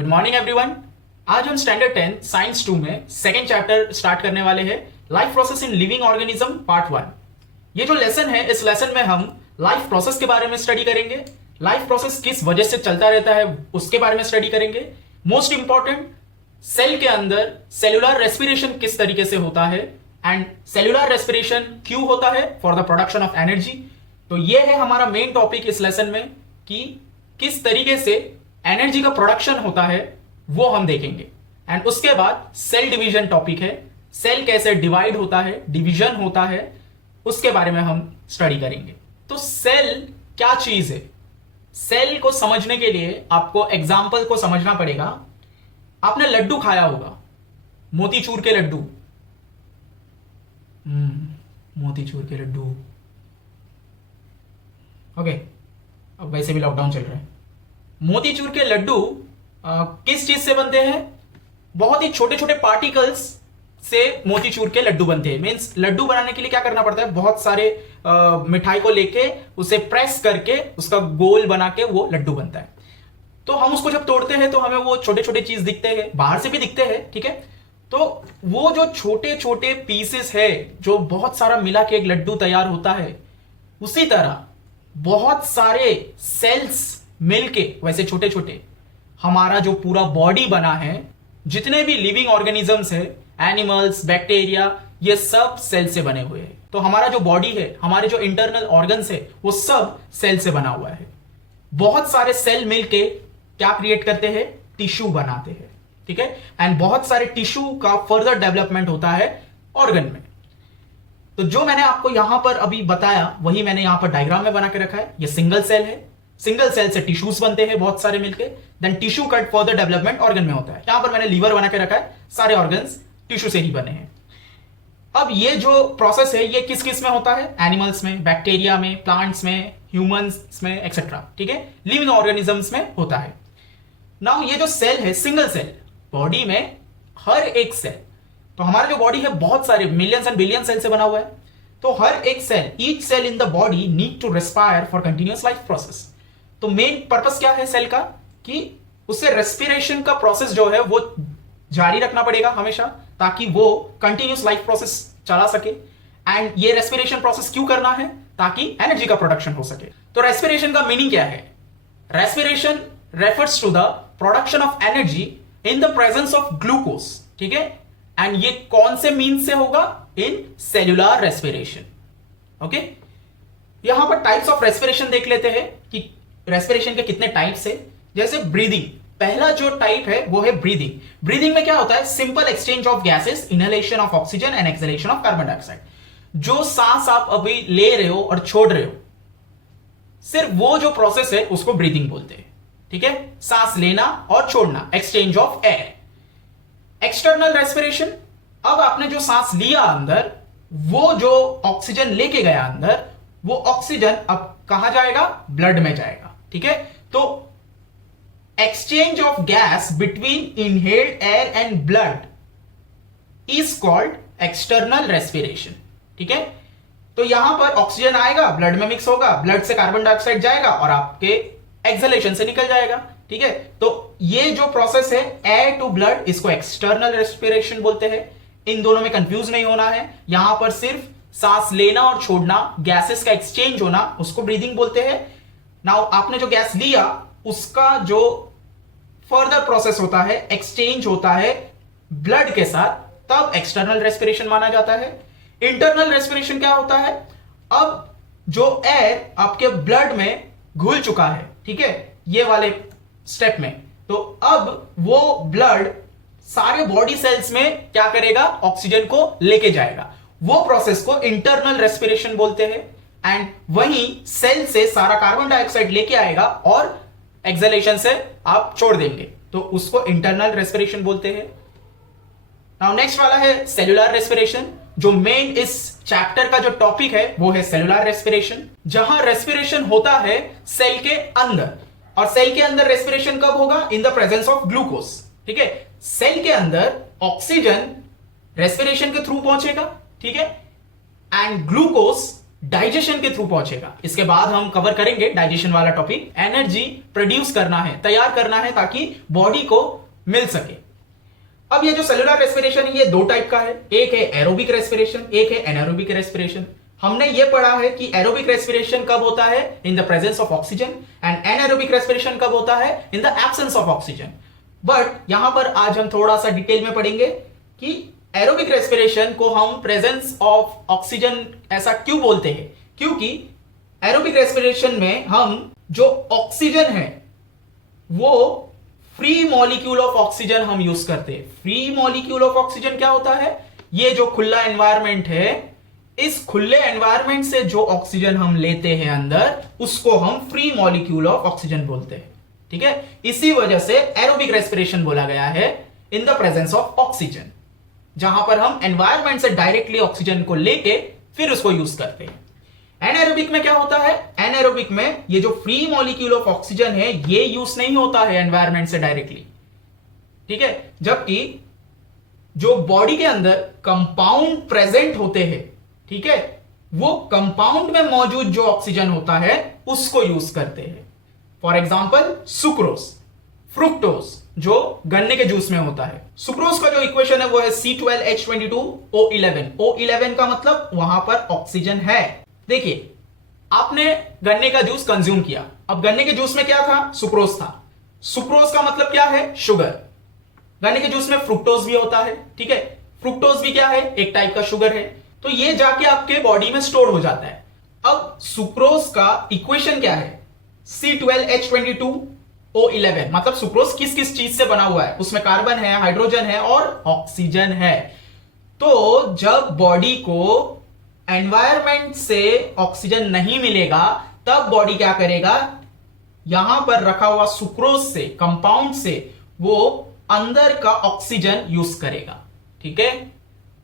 Good morning everyone. आज हम standard 10 science 2 में सेकेंड चैप्टर स्टार्ट करने वाले हैं, life process in living organism part 1। ये जो लेसन है, इस लेसन में हम लाइफ प्रोसेस के बारे में स्टडी करेंगे। लाइफ प्रोसेस किस वजह से चलता रहता है उसके बारे में स्टडी करेंगे। मोस्ट इंपॉर्टेंट, सेल के अंदर सेलुलर रेस्पिरेशन किस तरीके से होता है एंड सेलुलर रेस्पिरेशन क्यों होता है for the production of energy. तो ये है हमारा मेन टॉपिक इस लेसन में कि किस तरीके से एनर्जी का प्रोडक्शन होता है वो हम देखेंगे। एंड उसके बाद सेल डिवीजन टॉपिक है, सेल कैसे डिवाइड होता है, डिवीजन होता है, उसके बारे में हम स्टडी करेंगे। तो सेल क्या चीज है, सेल को समझने के लिए आपको एग्जाम्पल को समझना पड़ेगा। आपने लड्डू खाया होगा, मोतीचूर के लड्डू। मोतीचूर के लड्डू, ओके। अब वैसे भी लॉकडाउन चल रहा है। मोतीचूर के लड्डू किस चीज से बनते हैं? बहुत ही छोटे छोटे पार्टिकल्स से मोतीचूर के लड्डू बनते हैं। मींस लड्डू बनाने के लिए क्या करना पड़ता है, बहुत सारे मिठाई को लेके उसे प्रेस करके उसका गोल बना के वो लड्डू बनता है। तो हम उसको जब तोड़ते हैं तो हमें वो छोटे छोटे चीज दिखते हैं, बाहर से भी दिखते हैं, ठीक है। तो वो जो छोटे छोटे पीसेस है जो बहुत सारा मिला के एक लड्डू तैयार होता है, उसी तरह बहुत सारे सेल्स मिलके वैसे छोटे छोटे हमारा जो पूरा बॉडी बना है, जितने भी लिविंग ऑर्गेनिजम्स है, एनिमल्स, बैक्टीरिया, ये सब सेल से बने हुए हैं। तो हमारा जो बॉडी है, हमारे जो इंटरनल ऑर्गन्स है, वो सब सेल से बना हुआ है। बहुत सारे सेल मिलके क्या क्रिएट करते हैं, टिश्यू बनाते हैं, ठीक है। एंड बहुत सारे टिश्यू का फर्दर डेवलपमेंट होता है ऑर्गन में। तो जो मैंने आपको यहां पर अभी बताया वही मैंने यहां पर डायग्राम में बना के रखा है। ये सिंगल सेल है, सिंगल सेल से टिश्यूज बनते हैं बहुत सारे मिलके, then tissue cut for the development organ में होता है। यहां पर मैंने लीवर बना के रखा है, सारे ऑर्गन्स टिश्यू से ही बने हैं। अब ये जो प्रोसेस है ये किस किस में होता है, एनिमल्स में, बैक्टीरिया में, प्लांट्स में, ह्यूमंस में, एक्सेट्रा, ठीक है, लिविंग ऑर्गेनिजम्स में होता है। नाउ ये जो सेल है, सिंगल सेल, बॉडी में हर एक सेल, तो हमारा जो बॉडी है बहुत सारे मिलियंस एंड बिलियन सेल से बना हुआ है। तो हर एक cell, each cell in the body need to respire for continuous life process. तो मेन पर्पस क्या है सेल का, कि उसे रेस्पिरेशन का प्रोसेस जो है वो जारी रखना पड़ेगा हमेशा, ताकि वो कंटिन्यूअस लाइफ प्रोसेस चला सके। एंड ये रेस्पिरेशन प्रोसेस क्यों करना है, ताकि एनर्जी का प्रोडक्शन हो सके। तो रेस्पिरेशन का मीनिंग क्या है? Respiration refers to the production of energy in the presence of glucose, ठीक है। एंड ये कौन से मीन से होगा, इन सेल्यूलर रेस्पिरेशन, ओके। यहां पर टाइप्स ऑफ रेस्पिरेशन देख लेते हैं कि रेस्पिरेशन के कितने टाइप्स है। जैसे ब्रीदिंग, पहला जो टाइप है वो है ब्रीदिंग। ब्रीदिंग में क्या होता है, simple exchange of gases, inhalation of oxygen and exhalation of carbon dioxide. जो सांस आप अभी ले रहे हो और छोड़ रहे हो, सिर्फ वो जो प्रोसेस है उसको ब्रीदिंग बोलते हैं, ठीक है। सांस लेना और छोड़ना, exchange of air. External respiration, अब आपने जो सांस लिया अंदर, वो जो ऑक्सीजन लेके गया अंदर, वो ऑक्सीजन अब कहां जाएगा, ब्लड में जाएगा, ठीक है। तो exchange of gas between inhaled air and blood is called external respiration, ठीक है। तो यहां पर ऑक्सीजन आएगा, ब्लड में मिक्स होगा, ब्लड से कार्बन डाइऑक्साइड जाएगा और आपके एक्सहेलेशन से निकल जाएगा, ठीक है। तो ये जो प्रोसेस है एयर टू ब्लड, इसको एक्सटर्नल रेस्पिरेशन बोलते हैं। इन दोनों में कंफ्यूज नहीं होना है। यहां पर सिर्फ सांस लेना और छोड़ना, गैसेस का एक्सचेंज होना, उसको ब्रीदिंग बोलते हैं। नाउ आपने जो गैस लिया उसका जो फर्दर प्रोसेस होता है, एक्सचेंज होता है ब्लड के साथ, तब एक्सटर्नल रेस्पिरेशन माना जाता है। इंटरनल रेस्पिरेशन क्या होता है, अब जो एयर आपके ब्लड में घुल चुका है, ठीक है, ये वाले स्टेप में, तो अब वो ब्लड सारे बॉडी सेल्स में क्या करेगा, ऑक्सीजन को लेके जाएगा। वो प्रोसेस को इंटरनल रेस्पिरेशन बोलते हैं। एंड वहीं सेल से सारा कार्बन डाइऑक्साइड लेके आएगा और एक्सहेलेशन से आप छोड़ देंगे, तो उसको इंटरनल रेस्पिरेशन बोलते हैं। नाउ नेक्स्ट वाला है सेल्यूलर रेस्पिरेशन। जो मेन इस चैप्टर का जो टॉपिक है वो है सेल्यूलर रेस्पिरेशन, जहां रेस्पिरेशन होता है सेल के अंदर। और सेल के अंदर रेस्पिरेशन कब होगा, इन द प्रेजेंस ऑफ ग्लूकोज, ठीक है। सेल के अंदर ऑक्सीजन रेस्पिरेशन के थ्रू पहुंचेगा, ठीक है, एंड ग्लूकोज डाइजेशन के थ्रू पहुंचेगा। इसके बाद हम कवर करेंगे डाइजेशन वाला टॉपिक। एनर्जी प्रोड्यूस करना है, तैयार करना है ताकि बॉडी को मिल सके। अब ये जो सेलुलर रेस्पिरेशन है ये दो टाइप का है, एक है एरोबिक रेस्पिरेशन, एक है एनारोबिक रेस्पिरेशन। हमने ये पढ़ा है कि एरोबिक रेस्पिरेशन कब होता है, इन the presence of oxygen, and anaerobic respiration कब होता है, in the absence of oxygen. But यहां पर आज हम थोड़ा सा डिटेल में पढ़ेंगे कि एरोबिक रेस्पिरेशन को हम प्रेजेंस ऑफ ऑक्सीजन ऐसा क्यों बोलते हैं, क्योंकि एरोबिक रेस्पिरेशन में हम जो ऑक्सीजन है वो फ्री मॉलिक्यूल ऑफ ऑक्सीजन हम यूज करते हैं। फ्री मॉलिक्यूल ऑफ ऑक्सीजन क्या होता है, ये जो खुला एनवायरमेंट है, इस खुले एनवायरमेंट से जो ऑक्सीजन हम लेते हैं अंदर, उसको हम फ्री मॉलिक्यूल ऑफ ऑक्सीजन बोलते हैं। ठीक है, इसी वजह से एरोबिक रेस्पिरेशन बोला गया है इन द प्रेजेंस ऑफ ऑक्सीजन, जहां पर हम एनवायरमेंट से डायरेक्टली ऑक्सीजन को लेके फिर उसको यूज करते हैं। एनारोबिक में क्या होता है, एनारोबिक में ये जो फ्री मॉलिक्यूल ऑफ ऑक्सीजन है ये यूज नहीं होता है एनवायरमेंट से डायरेक्टली। ठीक है, जबकि जो बॉडी के अंदर कंपाउंड प्रेजेंट होते हैं, ठीक है, वो कंपाउंड में मौजूद जो ऑक्सीजन होता है उसको यूज करते हैं। फॉर एग्जांपल सुक्रोज, फ्रुक्टोज जो गन्ने के जूस में होता है। सुक्रोज का जो इक्वेशन है वो है C12H22O11। O11 का मतलब वहां पर ऑक्सीजन है। देखिए, आपने गन्ने का जूस कंज्यूम किया, अब गन्ने के जूस में क्या था, सुक्रोज था। सुक्रोज का मतलब क्या है, शुगर। गन्ने के जूस में फ्रुक्टोज भी होता है। ठीक है, फ्रुक्टोज भी क्या है, एक टाइप का शुगर है। तो ये जाके आपके बॉडी में स्टोर हो जाता है। अब सुक्रोज का इक्वेशन क्या है, C12H22O11। मतलब सुक्रोज किस किस चीज से बना हुआ है, उसमें कार्बन है, हाइड्रोजन है और ऑक्सीजन है। तो जब बॉडी को एनवायरमेंट से ऑक्सीजन नहीं मिलेगा, तब बॉडी क्या करेगा, यहां पर रखा हुआ सुक्रोज से, कंपाउंड से वो अंदर का ऑक्सीजन यूज करेगा। ठीक है,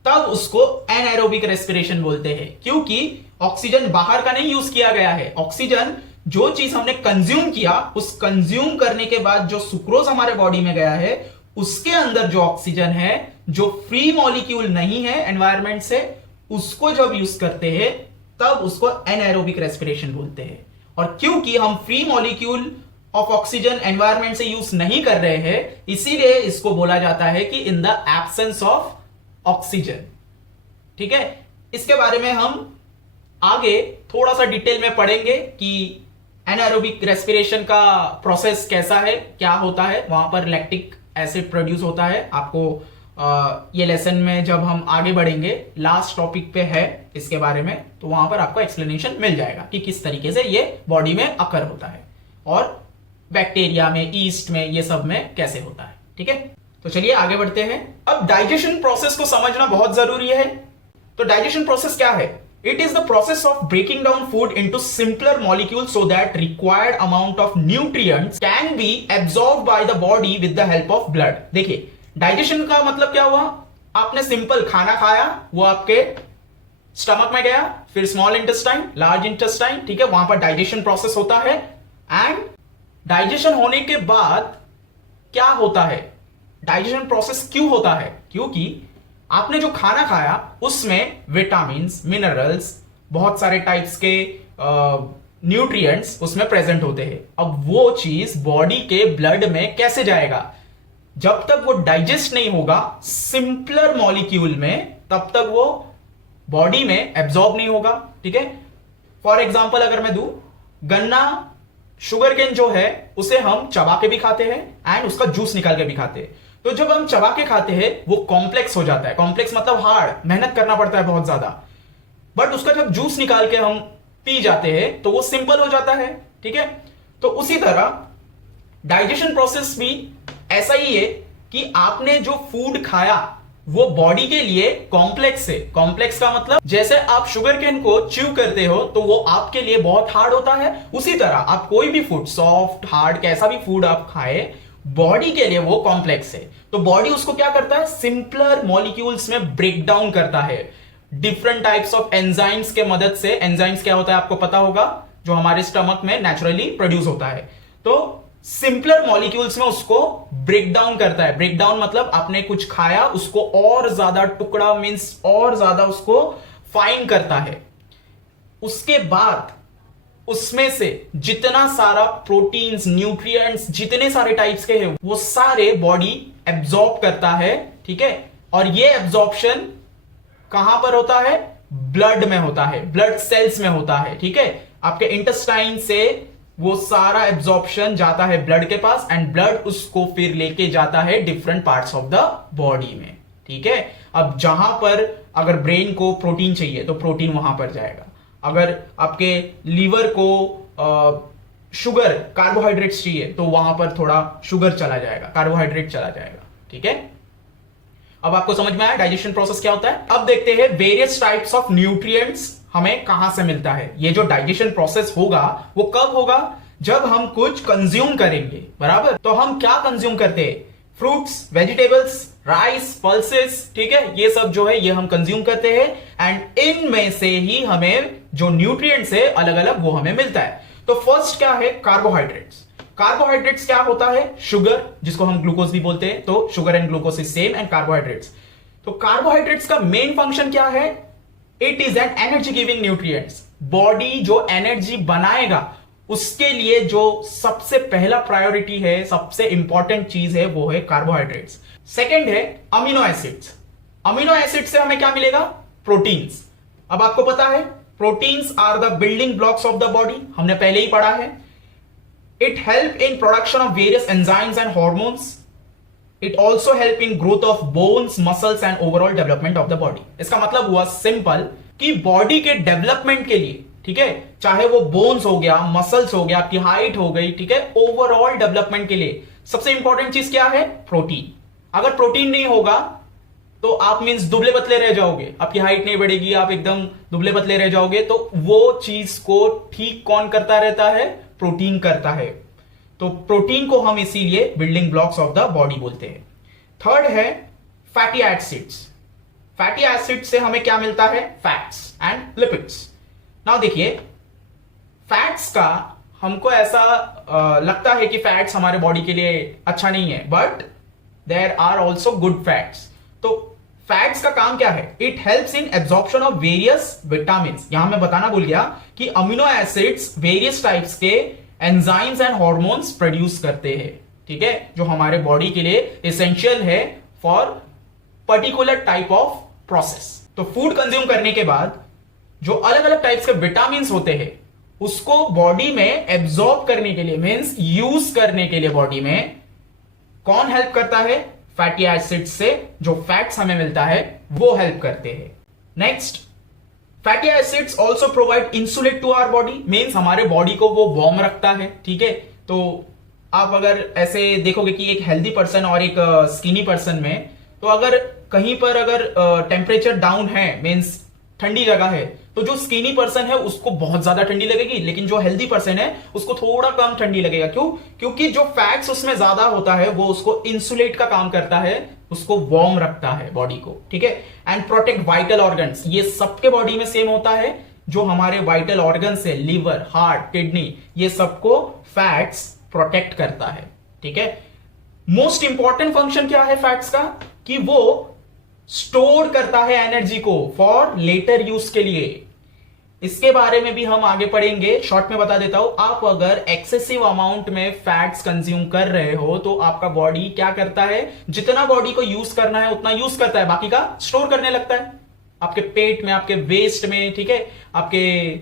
तब उसको एनारोबिक रेस्पिरेशन बोलते हैं, क्योंकि ऑक्सीजन बाहर का नहीं यूज किया गया है। ऑक्सीजन जो चीज हमने कंज्यूम किया, उस कंज्यूम करने के बाद जो सुक्रोज हमारे बॉडी में गया है, उसके अंदर जो ऑक्सीजन है, जो फ्री मॉलिक्यूल नहीं है एनवायरमेंट से, उसको जब यूज करते हैं तब उसको एनारोबिक रेस्पिरेशन बोलते हैं। और क्योंकि हम free molecule of oxygen environment से यूज नहीं कर रहे हैं, इसीलिए इसको बोला जाता है कि in the absence of oxygen. ठीक है, इसके बारे में हम आगे थोड़ा सा डिटेल में पढ़ेंगे कि एनारोबिक रेस्पिरेशन का प्रोसेस कैसा है, क्या होता है। वहां पर लैक्टिक एसिड प्रोड्यूस होता है। आपको ये लेसन में जब हम आगे बढ़ेंगे, लास्ट टॉपिक पे है इसके बारे में, तो वहां पर आपको एक्सप्लेनेशन मिल जाएगा कि किस तरीके से ये बॉडी में अकर होता है और बैक्टीरिया में, ईस्ट में, ये सब में कैसे होता है। ठीक है, तो चलिए आगे बढ़ते हैं। अब डाइजेशन प्रोसेस को समझना बहुत जरूरी है। तो डाइजेशन प्रोसेस क्या है, it is the process of breaking down food into simpler molecules so that required amount of nutrients can be absorbed by the body with the help of blood. देखिए, digestion का मतलब क्या हुआ, आपने simple खाना खाया, वो आपके स्टमक में गया, फिर स्मॉल इंटेस्टाइन, लार्ज इंटेस्टाइन, ठीक है, वहां पर डाइजेशन प्रोसेस होता है। एंड डाइजेशन होने के बाद क्या होता है, डाइजेशन प्रोसेस क्यों होता है, क्योंकि आपने जो खाना खाया उसमें विटामिन्स, मिनरल्स, बहुत सारे टाइप्स के न्यूट्रिएंट्स उसमें प्रेजेंट होते हैं। अब वो चीज बॉडी के ब्लड में कैसे जाएगा, जब तक वो डाइजेस्ट नहीं होगा सिंपलर मॉलिक्यूल में, तब तक वो बॉडी में एब्जॉर्ब नहीं होगा। ठीक है, फॉर एग्जांपल अगर मैं दूं, गन्ना, शुगर केन जो है उसे हम चबा के भी खाते हैं एंड उसका जूस निकाल के भी खाते हैं। तो जब हम चबा के खाते हैं वो कॉम्प्लेक्स हो जाता है। कॉम्प्लेक्स मतलब हार्ड, मेहनत करना पड़ता है बहुत ज्यादा। बट उसका जब जूस निकाल के हम पी जाते हैं तो वो सिंपल हो जाता है। ठीक है, तो उसी तरह डाइजेशन प्रोसेस भी ऐसा ही है कि आपने जो फूड खाया वो बॉडी के लिए कॉम्प्लेक्स है। कॉम्प्लेक्स का मतलब जैसे आप शुगर केन को च्यू करते हो तो वो आपके लिए बहुत हार्ड होता है, उसी तरह आप कोई भी फूड, सॉफ्ट, हार्ड, कैसा भी फूड आप खाए, बॉडी के लिए वो कॉम्प्लेक्स है। तो बॉडी उसको क्या करता है, सिंपलर मॉलिक्यूल्स में ब्रेक डाउन करता है डिफरेंट टाइप्स ऑफ एंजाइम्स के मदद से। एंजाइम्स क्या होता है आपको पता होगा, जो हमारे स्टमक में नेचुरली प्रोड्यूस होता है। तो सिंपलर मॉलिक्यूल्स में उसको ब्रेक डाउन करता है। ब्रेक डाउन मतलब आपने कुछ खाया, उसको और ज्यादा टुकड़ा, मींस और ज्यादा उसको फाइन करता है। उसके बाद उसमें से जितना सारा प्रोटीन्स, न्यूट्रिएंट्स, जितने सारे टाइप्स के हैं वो सारे बॉडी एब्जॉर्ब करता है, ठीक है। और ये एब्जॉर्प्शन कहां पर होता है? ब्लड में होता है, ब्लड सेल्स में होता है, ठीक है। आपके इंटेस्टाइन से वो सारा एब्जॉर्प्शन जाता है ब्लड के पास, एंड ब्लड उसको फिर लेके जाता है different parts of the body में, ठीक है। अब जहां पर अगर ब्रेन को प्रोटीन चाहिए तो प्रोटीन वहां पर जाएगा, अगर आपके लीवर को शुगर, कार्बोहाइड्रेट्स चाहिए तो वहां पर थोड़ा शुगर चला जाएगा, कार्बोहाइड्रेट चला जाएगा, ठीक है। अब आपको समझ में आया डाइजेशन प्रोसेस क्या होता है। अब देखते हैं वेरियस टाइप्स ऑफ न्यूट्रिएंट्स हमें कहां से मिलता है। ये जो डाइजेशन प्रोसेस होगा वो कब होगा? जब हम कुछ कंज्यूम करेंगे, बराबर। तो हम क्या कंज्यूम करते हैं? फ्रूट्स, वेजिटेबल्स, राइस, पल्सेस, ठीक है। ये सब जो है ये हम कंज्यूम करते हैं, एंड इनमें से ही हमें जो न्यूट्रिएंट्स है अलग अलग वो हमें मिलता है। तो फर्स्ट क्या है? कार्बोहाइड्रेट्स। कार्बोहाइड्रेट्स क्या होता है? शुगर, जिसको हम ग्लूकोज भी बोलते हैं। तो sugar and glucose is same, and carbohydrates. तो कार्बोहाइड्रेट्स का मेन फंक्शन क्या है? It is an energy giving nutrients. Body जो एनर्जी बनाएगा उसके लिए जो सबसे पहला प्रायोरिटी है, सबसे इंपॉर्टेंट चीज है, वो है कार्बोहाइड्रेट्स। सेकेंड है अमीनो एसिड्स। अमीनो एसिड से हमें क्या मिलेगा? प्रोटीन्स। अब आपको पता है proteins are the building blocks of the body, हमने पहले ही पढ़ा है। It help in production of various enzymes and hormones. It also help in growth of bones, muscles and overall development of the body. इसका मतलब हुआ simple कि body के डेवलपमेंट के लिए, ठीक है, चाहे वो बोन्स हो गया, मसल्स हो गया, आपकी हाइट हो गई, ठीक है, ओवरऑल डेवलपमेंट के लिए सबसे इंपॉर्टेंट चीज क्या है? प्रोटीन। अगर प्रोटीन नहीं होगा तो आप मींस दुबले पतले रह जाओगे, आपकी हाइट नहीं बढ़ेगी, आप एकदम दुबले पतले रह जाओगे। तो वो चीज को ठीक कौन करता रहता है? प्रोटीन करता है। तो प्रोटीन को हम इसीलिए building blocks of the body बोलते हैं। थर्ड है फैटी एसिड्स। फैटी एसिड से हमें क्या मिलता है? Fats and lipids. नाउ देखिए, फैट्स का हमको ऐसा लगता है कि फैट्स हमारे बॉडी के लिए अच्छा नहीं है, but there are also good fats. तो फैट्स का काम क्या है? It helps in absorption of various vitamin. यहां मैं बताना भूल गया कि अमीनो एसिड्स वेरियस टाइप्स के एंजाइम्स एंड हॉर्मोन्स प्रोड्यूस करते हैं, ठीक है, जो हमारे बॉडी के लिए एसेंशियल है for particular type of process. तो फूड कंज्यूम करने के बाद जो अलग अलग टाइप्स के विटामिन होते हैं उसको बॉडी में एब्जॉर्ब करने के लिए, मींस यूज करने के लिए बॉडी में कौन हेल्प करता है? फैटी एसिड्स से जो फैट्स हमें मिलता है वो हेल्प करते हैं। Next, fatty acids also provide insulate to our body, means हमारे बॉडी को वो वार्म रखता है, ठीक है। तो आप अगर ऐसे देखोगे कि एक हेल्दी पर्सन और एक स्किनी पर्सन में, तो अगर कहीं पर अगर टेम्परेचर डाउन है, मींस ठंडी जगह है, तो जो स्किनी पर्सन है उसको बहुत ज्यादा ठंडी लगेगी, लेकिन जो हेल्दी पर्सन है उसको थोड़ा कम ठंडी लगेगा। क्यों? क्योंकि जो फैट्स उसमें ज्यादा होता है वो उसको इंसुलेट का काम करता है, उसको वार्म रखता है बॉडी को, ठीक है। And protect vital organs. ये सबके बॉडी में सेम होता है। जो हमारे वाइटल ऑर्गन्स है, लीवर, हार्ट, किडनी, ये सबको फैट्स प्रोटेक्ट करता है, ठीक है। मोस्ट इंपॉर्टेंट फंक्शन क्या है फैट्स का? कि वो स्टोर करता है एनर्जी को फॉर लेटर यूज के लिए। इसके बारे में भी हम आगे पढ़ेंगे, शॉर्ट में बता देता हूं। आप अगर एक्सेसिव अमाउंट में फैट्स कंज्यूम कर रहे हो तो आपका बॉडी क्या करता है? जितना बॉडी को यूज करना है उतना यूज करता है, बाकी का स्टोर करने लगता है आपके पेट में, आपके वेस्ट में, ठीक है, आपके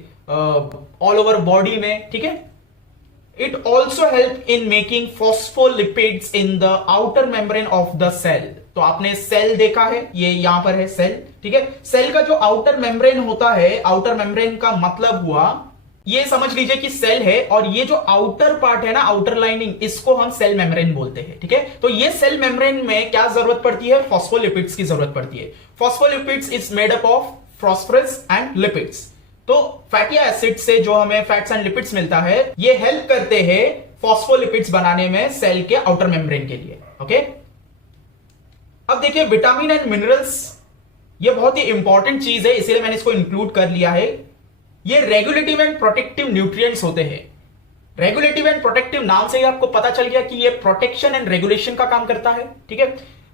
ऑल ओवर बॉडी में, ठीक है। It also help in making phospholipids in the outer membrane of the cell. तो आपने सेल देखा है, ये यहां पर है सेल, ठीक है। सेल का जो आउटर मेम्ब्रेन होता है, आउटर मेम्ब्रेन का मतलब हुआ, ये समझ लीजिए कि सेल है और ये जो आउटर पार्ट है ना, आउटर लाइनिंग, इसको हम सेल मेम्ब्रेन बोलते हैं, ठीक है। तो ये सेल मेम्ब्रेन में क्या जरूरत पड़ती है? फॉस्फोलिपिड्स की जरूरत पड़ती है। Phospholipids is made up of phosphorus and lipids. तो फैटी एसिड से जो हमें फैट्स एंड लिपिड्स मिलता है, ये हेल्प करते हैं फॉस्फोलिपिड्स बनाने में सेल के आउटर मेम्ब्रेन के लिए, ओके। अब देखिए विटामिन एंड मिनरल्स, ये बहुत ही इंपॉर्टेंट चीज है, इसीलिए मैंने इसको इंक्लूड कर लिया है। ये रेगुलेटिव एंड प्रोटेक्टिव न्यूट्रिएंट्स होते हैं। रेगुलेटिव एंड प्रोटेक्टिव नाम से ही आपको पता चल गया कि ये प्रोटेक्शन एंड रेगुलेशन का काम करता है, ठीक है।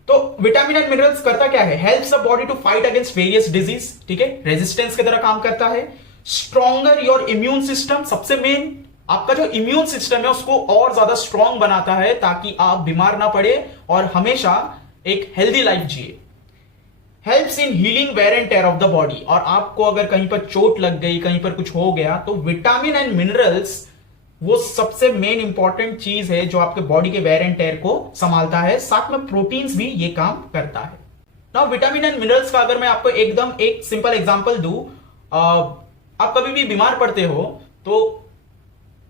तो विटामिन एंड मिनरल्स करता क्या है? Helps the body to fight against various disease, ठीक है, रेजिस्टेंस की तरह काम करता है। स्ट्रॉन्गर योर इम्यून सिस्टम, सबसे मेन आपका जो इम्यून सिस्टम है उसको और ज्यादा स्ट्रॉन्ग बनाता है ताकि आप बीमार ना पड़े और हमेशा एक हेल्दी लाइफ जिए। Helps in healing wear and tear of the body, और आपको अगर कहीं पर चोट लग गई, कहीं पर कुछ हो गया, तो विटामिन एंड मिनरल्स वो सबसे मेन इंपॉर्टेंट चीज है जो आपके बॉडी के वेयर एंड टेयर को संभालता है। साथ में प्रोटीन्स भी ये काम करता है। नाउ विटामिन एंड मिनरल्स का अगर मैं आपको एकदम एक सिंपल एग्जांपल दूं, आप कभी भी बीमार पड़ते हो तो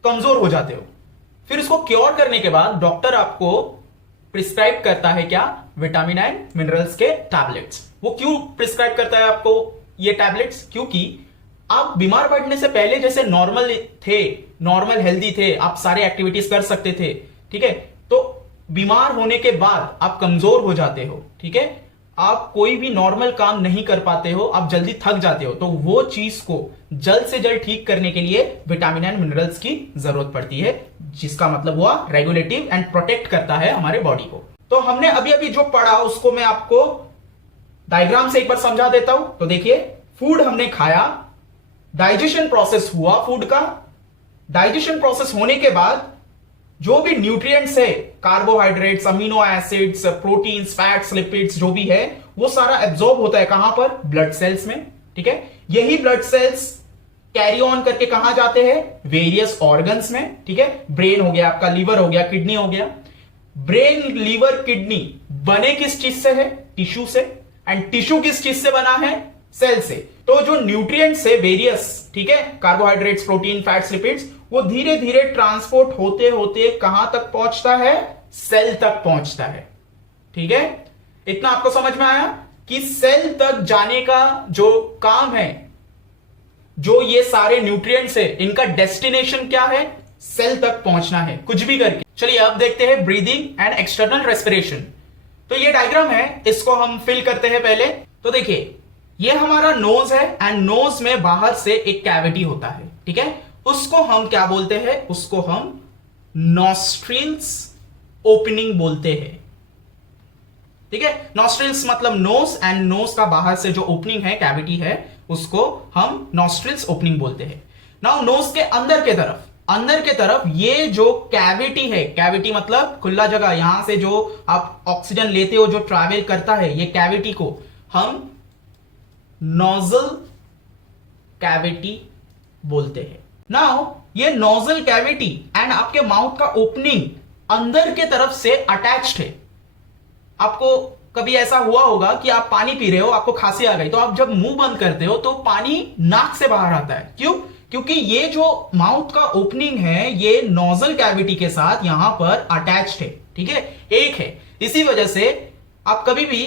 कमजोर हो जाते हो, फिर उसको क्योर करने के बाद डॉक्टर आपको प्रिस्क्राइब करता है क्या, विटामिन एंड मिनरल्स के टैबलेट्स। वो क्यों प्रिस्क्राइब करता है आपको ये टैबलेट्स? क्योंकि आप बीमार पड़ने से पहले जैसे नॉर्मल थे, नॉर्मल हेल्दी थे, आप सारे एक्टिविटीज कर सकते थे, ठीक है, तो बीमार होने के बाद आप कमजोर हो जाते हो, ठीक है, आप कोई भी नॉर्मल काम नहीं कर पाते हो, आप जल्दी थक जाते हो, तो वो चीज को जल्द से जल्द ठीक करने के लिए विटामिन एंड मिनरल्स की जरूरत पड़ती है, जिसका मतलब हुआ रेगुलेटिव एंड प्रोटेक्ट करता है हमारे बॉडी को। तो हमने अभी अभी जो पढ़ा उसको मैं आपको डायग्राम से एक बार समझा देता हूं। तो देखिए, फूड हमने खाया, डाइजेशन प्रोसेस हुआ फूड का, डाइजेशन प्रोसेस होने के बाद जो भी न्यूट्रिएंट्स है, carbohydrates, amino acids, proteins, fats, lipids, जो भी है वो सारा एब्जॉर्ब होता है कहां पर, ब्लड सेल्स में, ठीक है। यही ब्लड सेल्स कैरी ऑन करके कहां जाते हैं, वेरियस ऑर्गन्स में, ठीक है। ब्रेन हो गया आपका, लीवर हो गया, किडनी हो गया। ब्रेन, लीवर, किडनी बने किस चीज से है, टिश्यू से, एंड टिश्यू किस चीज से बना है, सेल से। तो जो न्यूट्रिएंट्स है वेरियस, ठीक है, कार्बोहाइड्रेट्स, प्रोटीन, फैट्स, लिपिड्स, वो धीरे धीरे ट्रांसपोर्ट होते होते कहां तक पहुंचता है, सेल तक पहुंचता है, ठीक है। इतना आपको समझ में आया कि सेल तक जाने का जो काम है, जो ये सारे न्यूट्रिएंट्स है, इनका डेस्टिनेशन क्या है, सेल तक पहुंचना है, कुछ भी करके। चलिए अब देखते हैं ब्रीदिंग एंड एक्सटर्नल रेस्पिरेशन। तो ये डायग्राम है, इसको हम फिल करते हैं पहले। तो देखिए, ये हमारा नोज है एंड नोज में बाहर से एक कैविटी होता है, ठीक है, उसको हम क्या बोलते हैं, उसको हम नॉस्ट्रिल्स ओपनिंग बोलते हैं, ठीक है। नॉस्ट्रिल्स मतलब नोज, एंड नोज का बाहर से जो ओपनिंग है, कैविटी है, उसको हम नॉस्ट्रिल्स ओपनिंग बोलते हैं। नाउ नोज के अंदर के तरफ ये जो कैविटी है, कैविटी मतलब खुला जगह, यहां से जो आप ऑक्सीजन लेते हो, जो ट्रैवल करता है, ये कैविटी को हम नोजल कैविटी बोलते हैं। नाउ ये नोजल कैविटी एंड आपके माउथ का ओपनिंग अंदर के तरफ से अटैच्ड है। आपको कभी ऐसा हुआ होगा कि आप पानी पी रहे हो, आपको खांसी आ गई, तो आप जब मुंह बंद करते हो तो पानी नाक से बाहर आता है। क्यों? क्योंकि ये जो माउथ का ओपनिंग है, ये नोजल कैविटी के साथ यहां पर अटैच्ड है, ठीक है, एक है। इसी वजह से आप कभी भी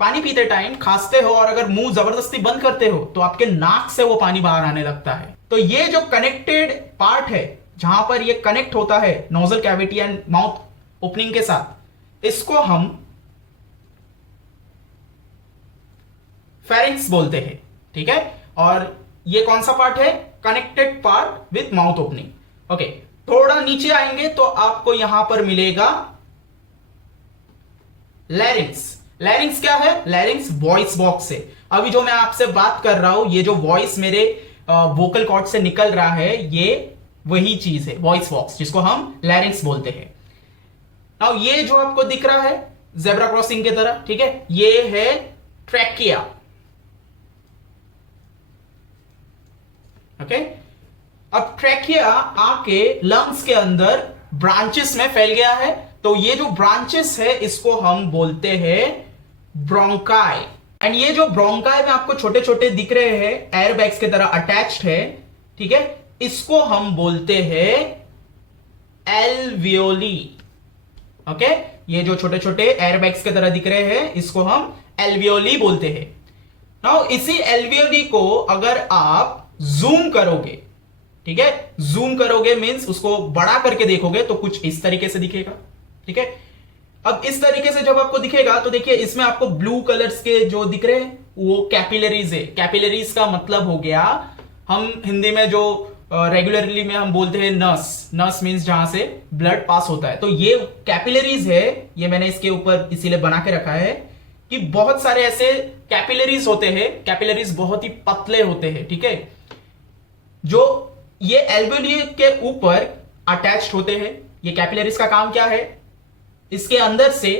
पानी पीते टाइम खांसते हो और अगर मुंह जबरदस्ती बंद करते हो तो आपके नाक से वो पानी बाहर आने लगता है। तो ये जो कनेक्टेड पार्ट है, जहां पर ये कनेक्ट होता है nozzle cavity and mouth opening के साथ, इसको हम फेरिंक्स बोलते हैं, ठीक है। और ये कौन सा पार्ट है, connected part with mouth opening. Okay, थोड़ा नीचे आएंगे तो आपको यहां पर मिलेगा लैरिंक्स। लैरिंक्स क्या है, लैरिंक्स वॉइस बॉक्स है। अभी जो मैं आपसे बात कर रहा हूं, ये जो वॉइस मेरे वोकल कॉर्ड से निकल रहा है, ये वही चीज है, वॉइस बॉक्स, जिसको हम लैरिंक्स बोलते हैं। नाउ ये जो आपको दिख रहा है जेब्रा क्रॉसिंग की तरह, ठीक है, ये है ट्रैकिया, ओके। अब ट्रैकिया आके लंग्स के अंदर ब्रांचेस में फैल गया है, तो ये जो ब्रांचेस है इसको हम बोलते हैं ब्रोंकाई। एंड ये जो ब्रोंकाई में आपको छोटे छोटे दिख रहे हैं, एयर बैग्स की तरह अटैच्ड है, ठीक है, इसको हम बोलते हैं एल्वियोली, ओके। ये जो छोटे छोटे एयर बैग्स की तरह दिख रहे हैं, इसको हम एल्वियोली बोलते हैं। नाउ इसी एल्वियोली को अगर आप जूम करोगे, ठीक है, जूम करोगे मींस उसको बड़ा करके देखोगे तो कुछ इस तरीके से दिखेगा, ठीक है। अब इस तरीके से जब आपको दिखेगा तो देखिए, इसमें आपको ब्लू कलर्स के जो दिख रहे हैं वो कैपिलरीज है। कैपिलरीज का मतलब हो गया, हम हिंदी में जो रेगुलरली में हम बोलते हैं नस, नस मींस जहां से ब्लड पास होता है, तो ये कैपिलरीज है। ये मैंने इसके ऊपर इसीलिए बना के रखा है कि बहुत सारे ऐसे कैपिलरीज होते हैं, कैपिलरीज बहुत ही पतले होते हैं, ठीक है। जो ये एल्वेओली के ऊपर अटैच्ड होते हैं। ये कैपिलरीज का काम क्या है? इसके अंदर से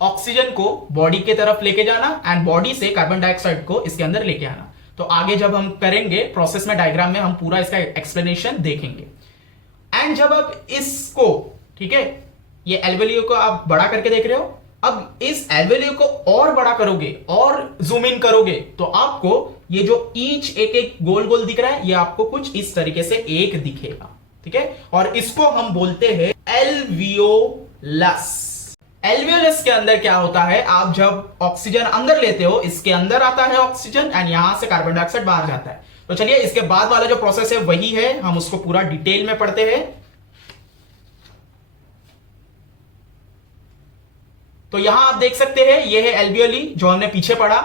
ऑक्सीजन को बॉडी के तरफ लेके जाना एंड बॉडी से कार्बन डाइऑक्साइड को इसके अंदर लेके आना। तो आगे जब हम करेंगे प्रोसेस में, डायग्राम में हम पूरा इसका एक्सप्लेनेशन देखेंगे। एंड जब आप इसको, ठीक है, ये एल्वेओली को आप बड़ा करके देख रहे हो, अब इस एल्वेओली को और बड़ा करोगे और जूम इन करोगे तो आपको ये जो ईच एक एक गोल गोल दिख रहा है, ये आपको कुछ इस तरीके से एक दिखेगा, ठीक है। और इसको हम बोलते हैं एल्वियोलस। एल्वियोलस के अंदर क्या होता है, आप जब ऑक्सीजन अंदर लेते हो, इसके अंदर आता है ऑक्सीजन एंड यहां से कार्बन डाइऑक्साइड बाहर जाता है। तो चलिए इसके बाद वाला जो प्रोसेस है वही है, हम उसको पूरा डिटेल में पढ़ते हैं। तो यहां आप देख सकते हैं ये है एल्वियोली जो हमने पीछे पढ़ा,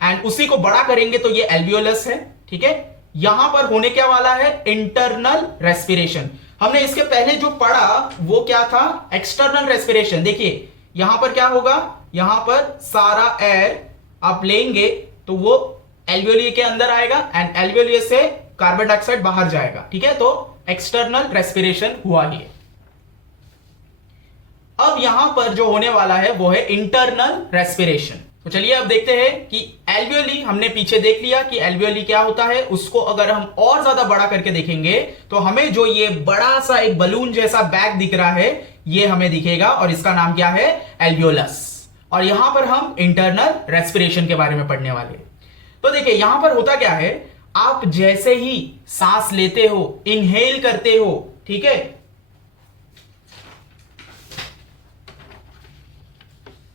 एंड उसी को बड़ा करेंगे तो ये एल्वियोलस है, ठीक है। यहां पर होने क्या वाला है, इंटरनल रेस्पिरेशन। हमने इसके पहले जो पढ़ा वो क्या था, एक्सटर्नल रेस्पिरेशन। देखिए यहां पर क्या होगा, यहां पर सारा एयर आप लेंगे तो वो एल्वियोली के अंदर आएगा एंड एल्वियोली से कार्बन डाइऑक्साइड बाहर जाएगा, ठीक है। तो एक्सटर्नल रेस्पिरेशन हुआ ही है। अब यहां पर जो होने वाला है वो है इंटरनल रेस्पिरेशन। तो चलिए अब देखते हैं कि एल्वियोली हमने पीछे देख लिया कि एल्वियोली क्या होता है। उसको अगर हम और ज्यादा बड़ा करके देखेंगे तो हमें जो ये बड़ा सा एक बलून जैसा बैग दिख रहा है ये हमें दिखेगा और इसका नाम क्या है, एल्वियोलस। और यहां पर हम इंटरनल रेस्पिरेशन के बारे में पढ़ने वाले। तो देखिए यहां पर होता क्या है, आप जैसे ही सांस लेते हो, इनहेल करते हो, ठीक है,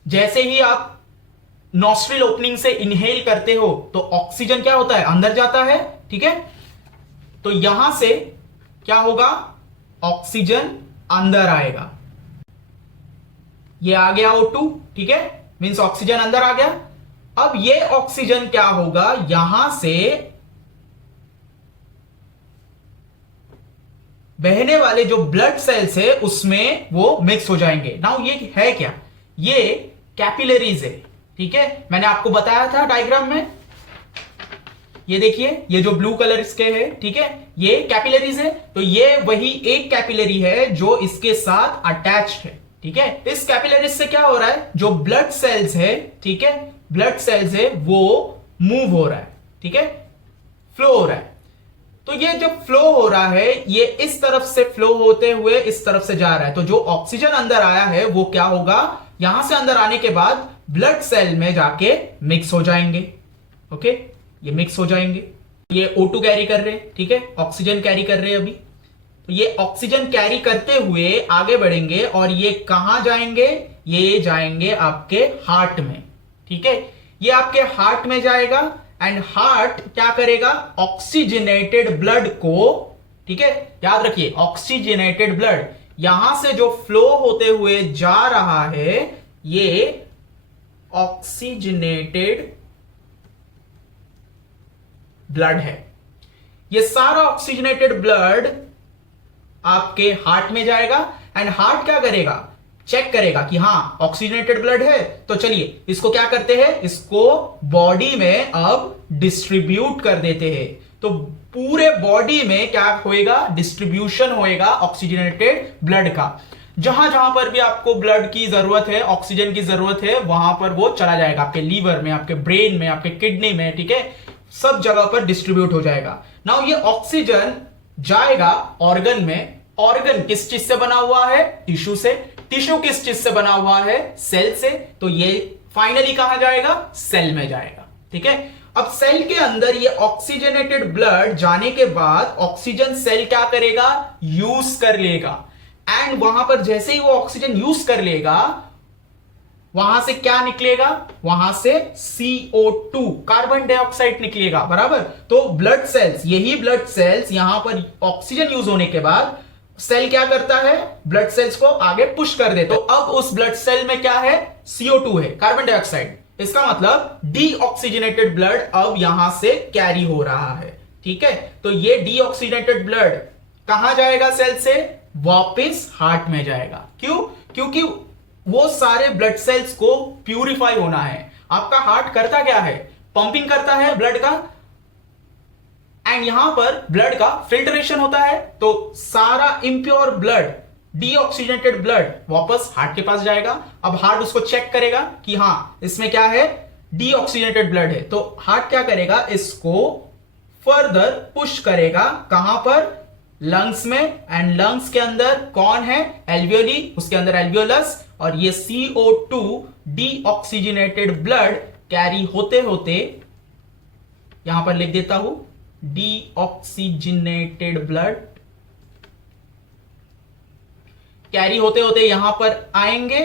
जैसे ही आप नॉस्ट्रिल ओपनिंग से इनहेल करते हो तो ऑक्सीजन क्या होता है, अंदर जाता है, ठीक है। तो यहां से क्या होगा, ऑक्सीजन अंदर आएगा, ये आ गया O2, ठीक है, मींस ऑक्सीजन अंदर आ गया। अब ये ऑक्सीजन क्या होगा, यहां से बहने वाले जो ब्लड सेल्स है उसमें वो मिक्स हो जाएंगे। नाउ ये है क्या, ये कैपिलरीज है, ठीक है। मैंने आपको बताया था डायग्राम में, ये देखिए ये जो ब्लू कलर इसके है, ठीक है, ये कैपिलरीज है। तो ये वही एक कैपिलरी है जो इसके साथ अटैच्ड है, ठीक है। इस कैपिलरीज से क्या हो रहा है, जो ब्लड सेल्स है, ठीक है, ब्लड सेल्स है वो मूव हो रहा है, ठीक है, फ्लो हो रहा है। तो ये जो फ्लो हो रहा है ये इस तरफ से फ्लो होते हुए इस तरफ से जा रहा है। तो जो ऑक्सीजन अंदर आया है वो क्या होगा, यहां से अंदर आने के बाद ब्लड सेल में जाके मिक्स हो जाएंगे, ओके, ये मिक्स हो जाएंगे। ये O2 कैरी कर रहे हैं, ठीक है, ऑक्सीजन कैरी कर रहे हैं अभी। तो ये ऑक्सीजन कैरी करते हुए आगे बढ़ेंगे और ये कहां जाएंगे, ये जाएंगे आपके हार्ट में, ठीक है, ये आपके हार्ट में जाएगा एंड हार्ट क्या करेगा, ऑक्सीजनेटेड ब्लड को, ठीक है, याद रखिए ऑक्सीजनेटेड ब्लड, यहां से जो फ्लो होते हुए जा रहा है ये ऑक्सीजनेटेड ब्लड है। ये सारा ऑक्सीजनेटेड ब्लड आपके हार्ट में जाएगा एंड हार्ट क्या करेगा, चेक करेगा कि हां ऑक्सीजनेटेड ब्लड है। तो चलिए इसको क्या करते हैं, इसको बॉडी में अब डिस्ट्रीब्यूट कर देते हैं। तो पूरे बॉडी में क्या होएगा, डिस्ट्रीब्यूशन होएगा ऑक्सीजनेटेड ब्लड का। जहां जहां पर भी आपको ब्लड की जरूरत है, ऑक्सीजन की जरूरत है, वहां पर वो चला जाएगा, आपके लीवर में, आपके ब्रेन में, आपके किडनी में, ठीक है, सब जगह पर डिस्ट्रीब्यूट हो जाएगा। नाउ ये ऑक्सीजन जाएगा ऑर्गन में। ऑर्गन किस चीज से बना हुआ है, टिश्यू से। टिश्यू किस चीज से बना हुआ है, सेल से। तो ये फाइनली कहां जाएगा, सेल में जाएगा, ठीक है। अब सेल के अंदर ये ऑक्सीजनेटेड ब्लड जाने के बाद ऑक्सीजन सेल क्या करेगा, यूज कर लेगा एंड वहां पर जैसे ही वो ऑक्सीजन यूज कर लेगा वहां से क्या निकलेगा, वहां से CO2 कार्बन डाइऑक्साइड निकलेगा, बराबर। तो ब्लड सेल्स, यही ब्लड सेल्स यहां पर ऑक्सीजन यूज होने के बाद सेल क्या करता है, ब्लड सेल्स को आगे पुश कर देता है। तो अब उस ब्लड सेल में क्या है, CO2 है, कार्बन डाइऑक्साइड। इसका मतलब डीऑक्सीजनेटेड ब्लड अब यहां से कैरी हो रहा है, ठीक है। तो ये डीऑक्सीजनेटेड ब्लड कहां जाएगा, सेल से वापस हार्ट में जाएगा। क्यों, क्योंकि वो सारे ब्लड सेल्स को प्यूरिफाई होना है। आपका हार्ट करता क्या है, पंपिंग करता है ब्लड का एंड यहां पर ब्लड का फिल्ट्रेशन होता है, तो सारा इम्प्योर ब्लड, डीऑक्सीजनेटेड ब्लड वापस हार्ट के पास जाएगा। अब हार्ट उसको चेक करेगा कि हां इसमें क्या है, डीऑक्सीजनेटेड ब्लड है, तो हार्ट क्या करेगा, इसको फर्दर पुश करेगा कहां पर, लंग्स में। एंड लंग्स के अंदर कौन है, एल्वियोली, उसके अंदर एल्वियोलस, और ये CO2 डीऑक्सीजनेटेड ब्लड कैरी होते होते, यहां पर लिख देता हूं, डीऑक्सीजनेटेड ब्लड कैरी होते होते यहां पर आएंगे।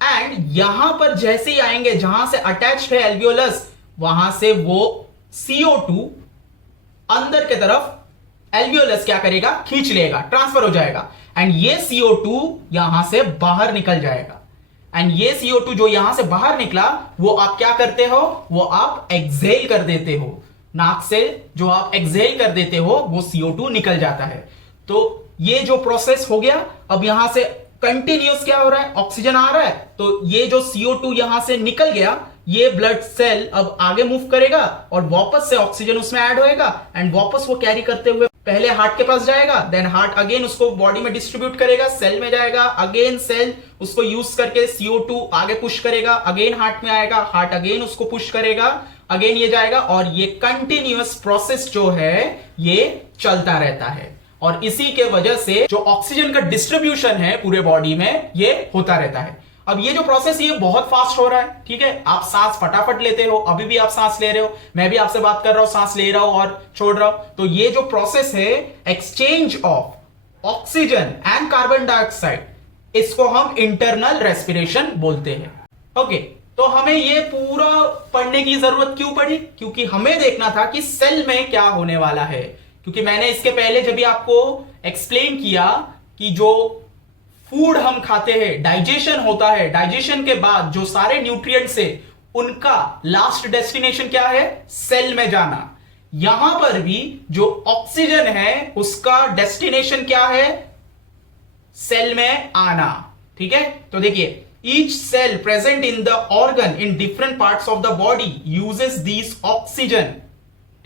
एंड यहां पर जैसे ही आएंगे, जहां से अटैच है एल्वियोलस, वहां से वो CO2 अंदर के तरफ एल्वियोलस क्या करेगा, खींच लेगा, ट्रांसफर हो जाएगा। एंड ये CO2 यहां से बाहर निकल जाएगा। एंड ये CO2 जो यहां से बाहर निकला, वो आप क्या करते हो, वो आप एक्सहेल कर देते हो। नाक से जो आप एक्सहेल कर देते हो, वो CO2 निकल जाता है। तो ये जो प्रोसेस हो गया, अब यहां से कंटिन्यूस क्या हो रहा है, ऑक्सीजन आ रहा है, तो ये जो CO2 यहां से निकल गया, ये ब्लड सेल अब आगे मूव करेगा और वापस से ऑक्सीजन उसमें ऐड होएगा। एंड वापस वो कैरी करते हुए पहले हार्ट के पास जाएगा, देन हार्ट अगेन उसको बॉडी में डिस्ट्रीब्यूट करेगा, सेल में जाएगा, अगेन सेल उसको यूज करके CO2 आगे पुश करेगा, अगेन हार्ट में आएगा, हार्ट अगेन उसको पुश करेगा, अगेन ये जाएगा, और ये कंटिन्यूअस प्रोसेस जो है ये चलता रहता है। और इसी के वजह से जो ऑक्सीजन का डिस्ट्रीब्यूशन है पूरे बॉडी में, ये होता रहता है। अब ये जो प्रोसेस ये बहुत फास्ट हो रहा है, ठीक है, आप सांस फटाफट लेते हो, अभी भी आप सांस ले रहे हो, मैं भी आपसे बात कर रहा हूं, सांस ले रहा हूं और छोड़ रहा हूं। तो ये जो प्रोसेस है exchange of oxygen and carbon dioxide, इसको हम इंटरनल रेस्पिरेशन बोलते हैं। ओके, तो हमें ये पूरा पढ़ने की जरूरत क्यों पड़ी, क्योंकि हमें देखना था कि सेल में क्या होने वाला है। क्योंकि मैंने इसके पहले जब भी आपको एक्सप्लेन किया कि जो फूड हम खाते हैं, डाइजेशन होता है, डाइजेशन के बाद जो सारे न्यूट्रिएंट्स है, उनका लास्ट डेस्टिनेशन क्या है, सेल में जाना। यहां पर भी जो ऑक्सीजन है उसका डेस्टिनेशन क्या है, सेल में आना। ठीक है, तो देखिए, each cell present in the organ in different parts of the body uses this oxygen.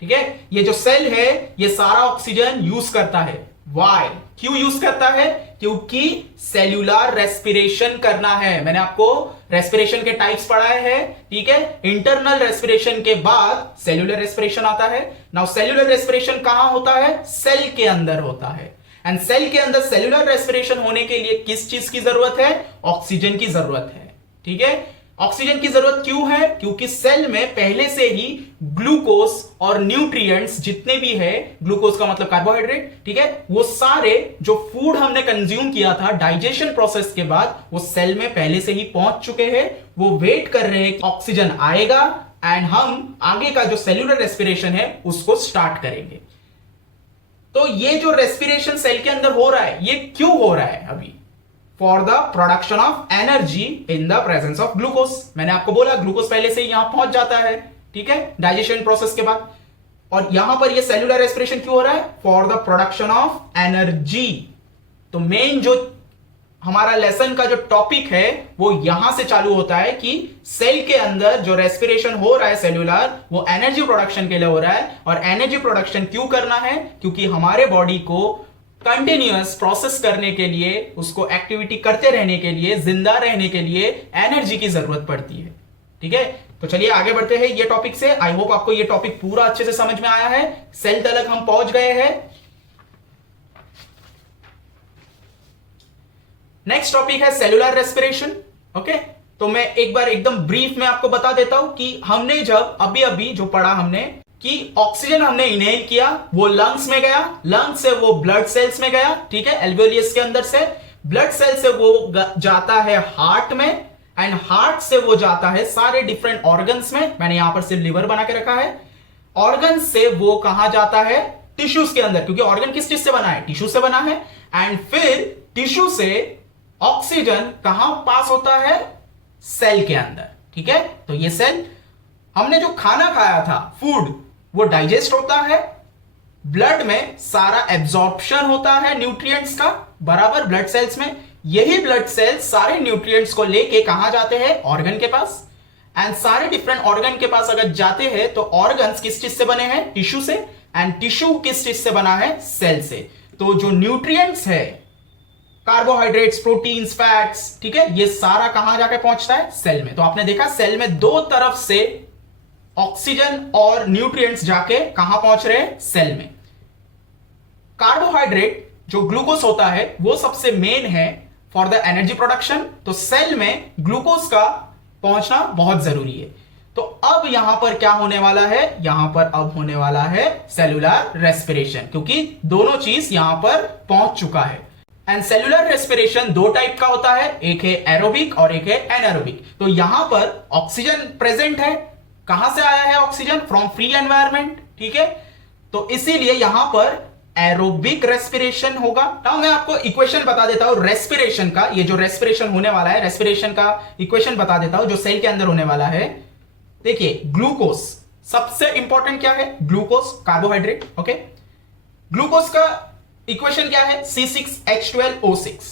ठीक है, ये जो सेल है ये सारा ऑक्सीजन यूज करता है। वाई, क्यों यूज करता है, क्योंकि सेल्यूलर रेस्पिरेशन करना है। मैंने आपको रेस्पिरेशन के टाइप्स पढ़ाए हैं, ठीक है। इंटरनल रेस्पिरेशन के बाद सेल्यूलर रेस्पिरेशन आता है। नाउ सेल्यूलर रेस्पिरेशन कहां होता है, सेल के अंदर होता है। एंड सेल के अंदर सेल्यूलर रेस्पिरेशन होने के लिए किस चीज की जरूरत है, ऑक्सीजन की जरूरत है। ठीक है, ऑक्सीजन की जरूरत क्यों है, क्योंकि सेल में पहले से ही ग्लूकोज और न्यूट्रिएंट्स जितने भी है, ग्लूकोज का मतलब कार्बोहाइड्रेट, ठीक है, वो सारे जो फूड हमने कंज्यूम किया था डाइजेशन प्रोसेस के बाद, वो सेल में पहले से ही पहुंच चुके हैं। वो वेट कर रहे हैं कि ऑक्सीजन आएगा एंड हम आगे का जो सेल्यूलर रेस्पिरेशन है उसको स्टार्ट करेंगे। तो ये जो रेस्पिरेशन सेल के अंदर हो रहा है, ये क्यों हो रहा है अभी, for the production of energy in the presence of glucose. मैंने आपको बोला ग्लूकोज पहले से यहां पहुंच जाता है, ठीक है, डाइजेशन प्रोसेस के बाद। और यहां पर ये सेल्यूलर रेस्पिरेशन क्यों हो रहा है, for the production of energy. तो मेन जो हमारा लेसन का जो टॉपिक है वो यहां से चालू होता है कि सेल के अंदर जो रेस्पिरेशन हो रहा है सेल्यूलर, वो एनर्जी प्रोडक्शन के लिए हो रहा है। और एनर्जी प्रोडक्शन क्यों करना है, क्योंकि हमारे बॉडी को कंटिन्यूअस प्रोसेस करने के लिए, उसको एक्टिविटी करते रहने के लिए, जिंदा रहने के लिए एनर्जी की जरूरत पड़ती है। ठीक है, तो चलिए आगे बढ़ते हैं ये टॉपिक से। आई होप आपको ये टॉपिक पूरा अच्छे से समझ में आया है। सेल तक हम पहुंच गए हैं। नेक्स्ट टॉपिक है सेल्यूलर रेस्पिरेशन। ओके, तो मैं एक बार एकदम ब्रीफ में आपको बता देता हूं कि हमने जब अभी जो पढ़ा हमने कि ऑक्सीजन हमने इनहेल किया, वो लंग्स में गया, लंग्स से वो ब्लड सेल्स में गया, ठीक है, एल्वियोलियस के अंदर से, ब्लड सेल से वो जाता है हार्ट में, एंड हार्ट से वो जाता है सारे डिफरेंट ऑर्गन्स में। मैंने यहां पर सिर्फ लिवर बना के रखा है। ऑर्गन से वो कहां जाता है, टिश्यूज के अंदर, क्योंकि ऑर्गन किस चीज से बना है, टिश्यू से बना है। एंड फिर टिश्यू से ऑक्सीजन कहां पास होता है, सेल के अंदर। ठीक है, तो ये सेल, हमने जो खाना खाया था, फूड, वो डाइजेस्ट होता है, ब्लड में सारा एब्जॉर्प्शन होता है न्यूट्रिएंट्स का, बराबर, ब्लड सेल्स में। यही ब्लड सेल्स सारे न्यूट्रिएंट्स को लेके कहां जाते हैं, ऑर्गन के पास। एंड सारे डिफरेंट ऑर्गन के पास अगर जाते हैं तो ऑर्गन्स किस चीज से बने हैं? टिश्यू से। एंड टिश्यू किस चीज से बना है? सेल से। तो जो न्यूट्रिएंट्स है, कार्बोहाइड्रेट्स, प्रोटीन्स, फैट्स, ठीक है, ये सारा कहां जाके पहुंचता है? सेल में। तो आपने देखा सेल में दो तरफ से ऑक्सीजन और न्यूट्रिएंट्स जाके कहां पहुंच रहे हैं? सेल में। कार्बोहाइड्रेट जो ग्लूकोज होता है वो सबसे मेन है फॉर द एनर्जी प्रोडक्शन। तो सेल में ग्लूकोज का पहुंचना बहुत जरूरी है। तो अब यहां पर क्या होने वाला है? यहां पर अब होने वाला है सेलुलर रेस्पिरेशन, क्योंकि दोनों चीज यहां पर पहुंच चुका है। एंड सेलुलर रेस्पिरेशन दो टाइप का होता है, एक है एरोबिक और एक है एनारोबिक। तो यहां पर ऑक्सीजन प्रेजेंट है। कहां से आया है ऑक्सीजन? फ्रॉम फ्री एनवायरमेंट, ठीक है। तो इसीलिए यहां पर एरोबिक रेस्पिरेशन होगा। नाउ मैं आपको इक्वेशन बता देता हूं रेस्पिरेशन का। ये जो रेस्पिरेशन होने वाला है, रेस्पिरेशन का इक्वेशन बता देता हूं जो सेल के अंदर होने वाला है। देखिए, ग्लूकोज सबसे इंपॉर्टेंट क्या है? Glucose, carbohydrate, okay. ग्लूकोज का इक्वेशन क्या है? C6H12O6,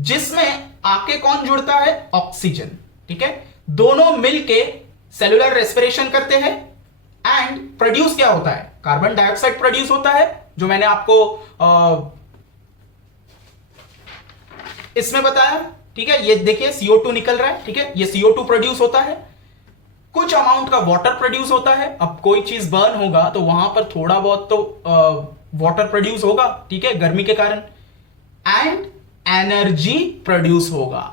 जिसमें आके कौन जुड़ता है? ऑक्सीजन, ठीक है। दोनों मिलके सेलुलर रेस्पिरेशन करते हैं एंड प्रोड्यूस क्या होता है? कार्बन डाइऑक्साइड प्रोड्यूस होता है, जो मैंने आपको इसमें बताया, ठीक है। ये देखिए CO2 निकल रहा है, ठीक है। ये CO2 प्रोड्यूस होता है, कुछ अमाउंट का वाटर प्रोड्यूस होता है। अब कोई चीज बर्न होगा तो वहां पर थोड़ा बहुत तो वाटर प्रोड्यूस होगा, ठीक है, गर्मी के कारण। एंड एनर्जी प्रोड्यूस होगा।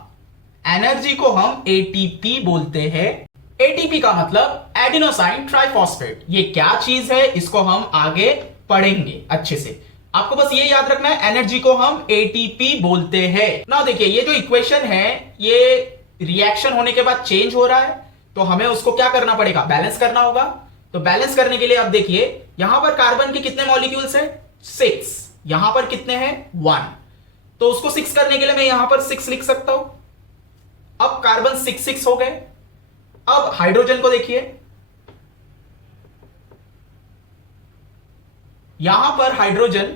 एनर्जी को हम एटीपी बोलते हैं। एटीपी का मतलब एडिनोसाइन ट्राइफॉस्फेट। ये क्या चीज है इसको हम आगे पढ़ेंगे अच्छे से। आपको बस ये याद रखना है, एनर्जी को हम एटीपी बोलते हैं। ना देखिए, ये जो इक्वेशन है ये रिएक्शन होने के बाद चेंज हो रहा है, तो हमें उसको क्या करना पड़ेगा? बैलेंस करना होगा। तो बैलेंस करने के लिए अब देखिए, यहां पर कार्बन के कितने मॉलिक्यूल्स है? 6। यहां पर कितने हैं? 1। तो उसको 6 करने के लिए मैं यहां पर 6 लिख सकता हूं। अब कार्बन 6 हो गए। अब हाइड्रोजन को देखिए, यहां पर हाइड्रोजन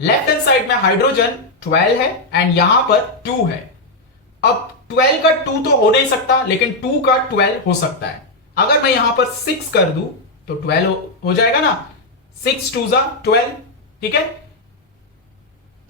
लेफ्ट हैंड साइड में हाइड्रोजन 12 है एंड यहां पर 2 है। अब 12 का 2 तो हो नहीं सकता, लेकिन 2 का 12 हो सकता है। अगर मैं यहां पर 6 कर दूं तो 12 हो जाएगा ना। 6 2 जा 12, ठीक है।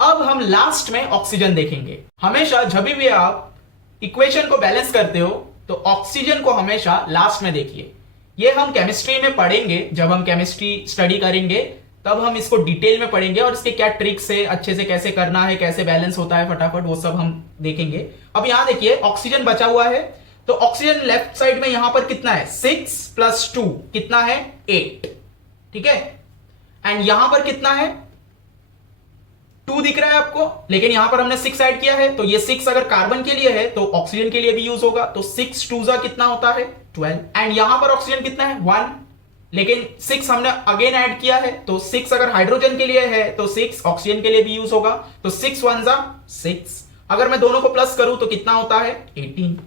अब हम लास्ट में ऑक्सीजन देखेंगे। हमेशा जब भी आप इक्वेशन को बैलेंस करते हो तो ऑक्सीजन को हमेशा लास्ट में देखिए। ये हम केमिस्ट्री में पढ़ेंगे, जब हम केमिस्ट्री स्टडी करेंगे तब हम इसको डिटेल में पढ़ेंगे और इसके क्या ट्रिक्स है, अच्छे से कैसे करना है, कैसे बैलेंस होता है फटाफट, वो सब हम देखेंगे। अब यहां देखिए ऑक्सीजन बचा हुआ है, तो ऑक्सीजन लेफ्ट साइड में यहां पर कितना है? 6 + 2 कितना है? 8, ठीक है। एंड यहां पर कितना है? 2 दिख रहा है आपको, लेकिन यहां पर हमने 6 ऐड किया है, तो ये 6 अगर कार्बन के लिए है तो ऑक्सीजन के लिए भी यूज होगा। तो 6 2 जा कितना होता है? 12। एंड यहां पर ऑक्सीजन कितना है? 1, लेकिन 6 हमने अगेन ऐड किया है, तो 6 अगर हाइड्रोजन के लिए है तो 6 ऑक्सीजन के लिए भी यूज होगा। तो 6 1 जा 6। अगर मैं दोनों को प्लस करूं तो कितना होता है? 18।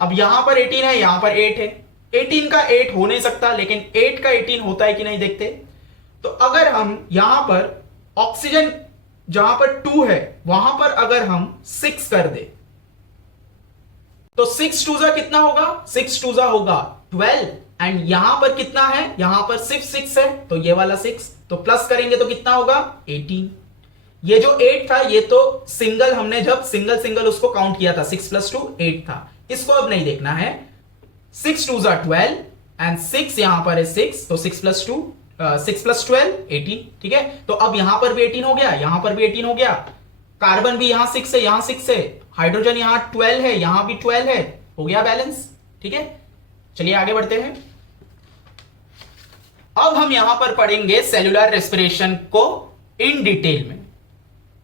अब यहां पर 18 है, यहां पर 8 है। 18 का 8 हो नहीं सकता, लेकिन 8 का 18 होता है कि नहीं देखते। तो अगर हम यहां पर ऑक्सीजन जहां पर 2 है वहां पर अगर हम 6 कर दे तो 6 2 जा कितना होगा? 6 2 जा होगा 12। एंड यहां पर कितना है? यहां पर सिर्फ 6 है, तो ये वाला 6, तो प्लस करेंगे तो कितना होगा? 18। ये जो 8 था ये तो सिंगल, हमने जब सिंगल सिंगल उसको काउंट किया था, 6 + 2 8 था। इसको अब नहीं देखना है। 6 2 जा 12 एंड 6 यहां पर है 6, तो 6 + 2 6 + 12 18, ठीक है। तो अब यहां पर भी 18 हो गया, यहां पर भी 18 हो गया। कार्बन भी यहां 6 है, यहां 6 है। हाइड्रोजन यहां 12 है, यहां भी 12 है। हो गया बैलेंस, ठीक है। चलिए आगे बढ़ते हैं। अब हम यहां पर पढ़ेंगे सेलुलर रेस्पिरेशन को इन डिटेल में।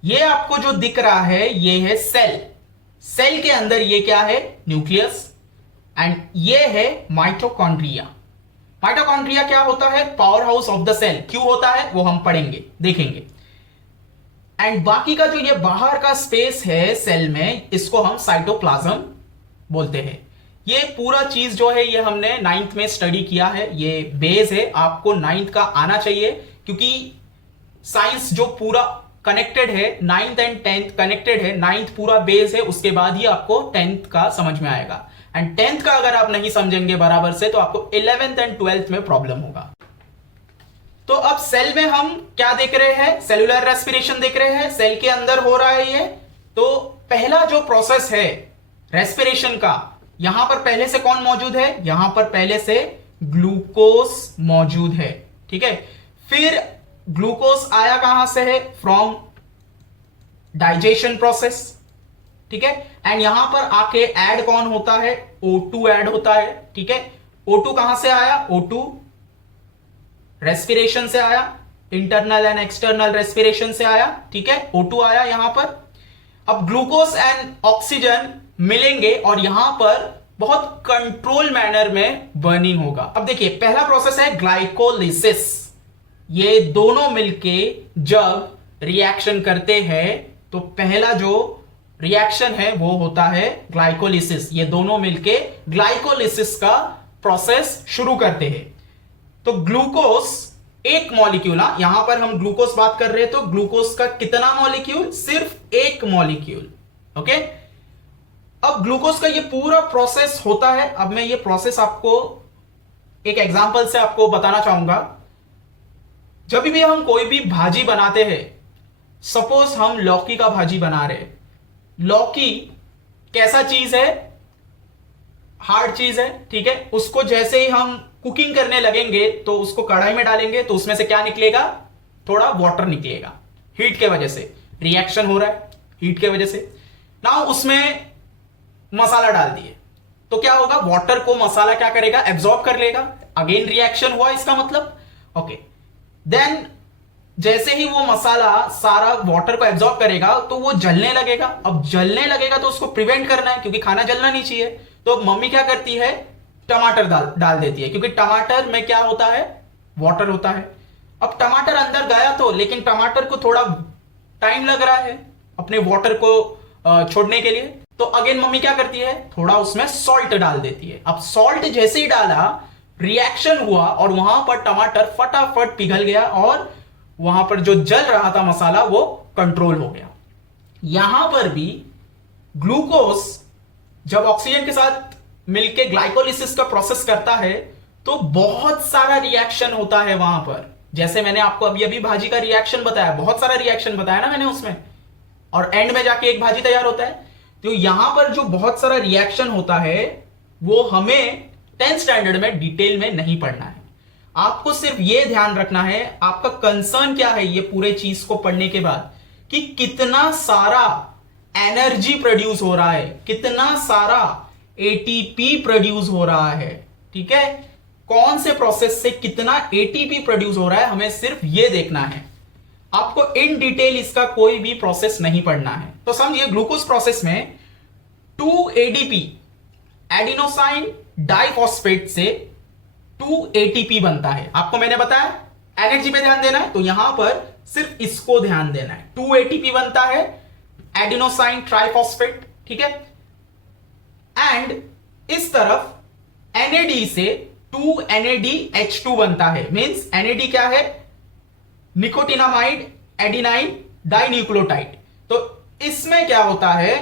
ये आपको जो दिख रहा है ये है सेल। सेल के अंदर ये क्या है? न्यूक्लियस। एंड ये है माइटोकॉन्ड्रिया। माइटोकॉन्ड्रिया क्या होता है? Power house of the cell. क्यों होता है वो हम पढ़ेंगे, देखेंगे। एंड बाकी का जो ये बाहर का स्पेस है सेल में, इसको हम साइटोप्लाज्म बोलते हैं। ये पूरा चीज जो है ये हमने 9th में स्टडी किया है, ये बेस है। आपको 9th का आना चाहिए, क्योंकि साइंस जो पूरा कनेक्टेड है, 9th एंड 10th कनेक्टेड है, 9th पूरा बेस है, उसके बाद ही आपको 10th का समझ में आएगा। एंड 10th का अगर आप नहीं समझेंगे बराबर से तो आपको 11th एंड 12th में प्रॉब्लम होगा। तो अब सेल में हम क्या देख रहे हैं, सेलुलर रेस्पिरेशन देख रहे हैं, सेल के अंदर हो रहा है ये। तो पहला जो प्रोसेस है रेस्पिरेशन का, यहां पर पहले से कौन मौजूद है, यहां पर पहले से ग्लूकोज मौजूद है, ठीक है। फिर ग्लूकोज आया कहां से है, फ्रॉम डाइजेशन प्रोसेस, ठीक है। एंड यहां पर आके ऐड कौन होता है, O2 ऐड होता है, ठीक है। O2 कहां से आया, O2 रेस्पिरेशन से आया, इंटरनल एंड एक्सटर्नल रेस्पिरेशन से आया, ठीक है। O2 आया यहां पर। अब ग्लूकोज एंड ऑक्सीजन मिलेंगे और यहां पर बहुत कंट्रोल मैनर में बर्निंग होगा। अब देखिए पहला प्रोसेस है ग्लाइकोलिसिस। ये दोनों मिलके जब रिएक्शन करते हैं तो पहला जो रिएक्शन है वो होता है ग्लाइकोलिसिस। ये दोनों मिलके ग्लाइकोलिसिस का प्रोसेस शुरू करते हैं। तो ग्लूकोज एक मॉलिक्यूल, यहां पर हम ग्लूकोज बात कर रहे हैं, तो ग्लूकोज का कितना मॉलिक्यूल, सिर्फ एक मॉलिक्यूल, ओके। अब ग्लूकोज का ये पूरा प्रोसेस होता है। अब मैं ये प्रोसेस आपको एक एग्जांपल से आपको बताना चाहूंगा। जब भी हम कोई भी भाजी बनाते हैं, सपोज हम लौकी का भाजी बना रहे, लौकी कैसा चीज है, हार्ड चीज है, ठीक है। उसको जैसे ही हम कुकिंग करने लगेंगे तो उसको कढ़ाई में डालेंगे तो उसमें से क्या निकलेगा, थोड़ा वाटर निकलेगा, हीट के वजह से रिएक्शन हो रहा है, हीट के वजह से ना उसमें मसाला डाल दिए तो क्या होगा, वाटर को मसाला क्या करेगा, एब्जॉर्ब कर लेगा, अगेन रिएक्शन हुआ इसका मतलब, ओके। देन जैसे ही वो मसाला सारा वाटर को एब्जॉर्ब करेगा तो वो जलने लगेगा। अब जलने लगेगा तो उसको प्रिवेंट करना है क्योंकि खाना जलना नहीं चाहिए। तो मम्मी क्या करती है, टमाटर डाल देती है, क्योंकि टमाटर में क्या होता है, वाटर होता है। अब टमाटर अंदर गया तो, लेकिन टमाटर को थोड़ा टाइम लग रहा है अपने वाटर को छोड़ने के लिए, तो अगेन मम्मी क्या करती है, थोड़ा उसमें सॉल्ट डाल देती है। अब सॉल्ट जैसे ही डाला, रिएक्शन हुआ और वहां पर टमाटर फटाफट पिघल गया और वहां पर जो जल रहा था मसाला वो कंट्रोल हो गया। यहां पर भी ग्लूकोज जब ऑक्सीजन के साथ मिलकर ग्लाइकोलिसिस का प्रोसेस करता है तो बहुत सारा रिएक्शन होता है वहां पर। जैसे मैंने आपको अभी अभी भाजी का रिएक्शन बताया, बहुत सारा रिएक्शन बताया ना मैंने उसमें, और एंड में जाके एक भाजी तैयार होता है। तो यहां पर जो बहुत सारा रिएक्शन होता है वो हमें 10th स्टैंडर्ड में डिटेल में नहीं पढ़ना है। आपको सिर्फ ये ध्यान रखना है, आपका कंसर्न क्या है ये पूरे चीज को पढ़ने के बाद, कि कितना सारा एनर्जी प्रोड्यूस हो रहा है, कितना सारा एटीपी प्रोड्यूस हो रहा है, ठीक है। कौन से प्रोसेस से कितना एटीपी प्रोड्यूस हो रहा है, हमें सिर्फ ये देखना है। आपको इन डिटेल इसका कोई भी प्रोसेस नहीं पढ़ना है। तो समझिए ग्लूकोज प्रोसेस में 2 एडीपी, एडिनोसाइन डाइफॉस्फेट से 2 एटीपी बनता है। आपको मैंने बताया एनर्जी पे ध्यान देना है, तो यहां पर सिर्फ इसको ध्यान देना है। 2 एटीपी बनता है, एडिनोसाइन ट्राइफॉस्फेट, ठीक है। एंड इस तरफ NAD से 2 NADH2 बनता है। मींस NAD क्या है, निकोटिनामाइड एडिनाइन डाइन्यूक्लियोटाइड। तो इसमें क्या होता है,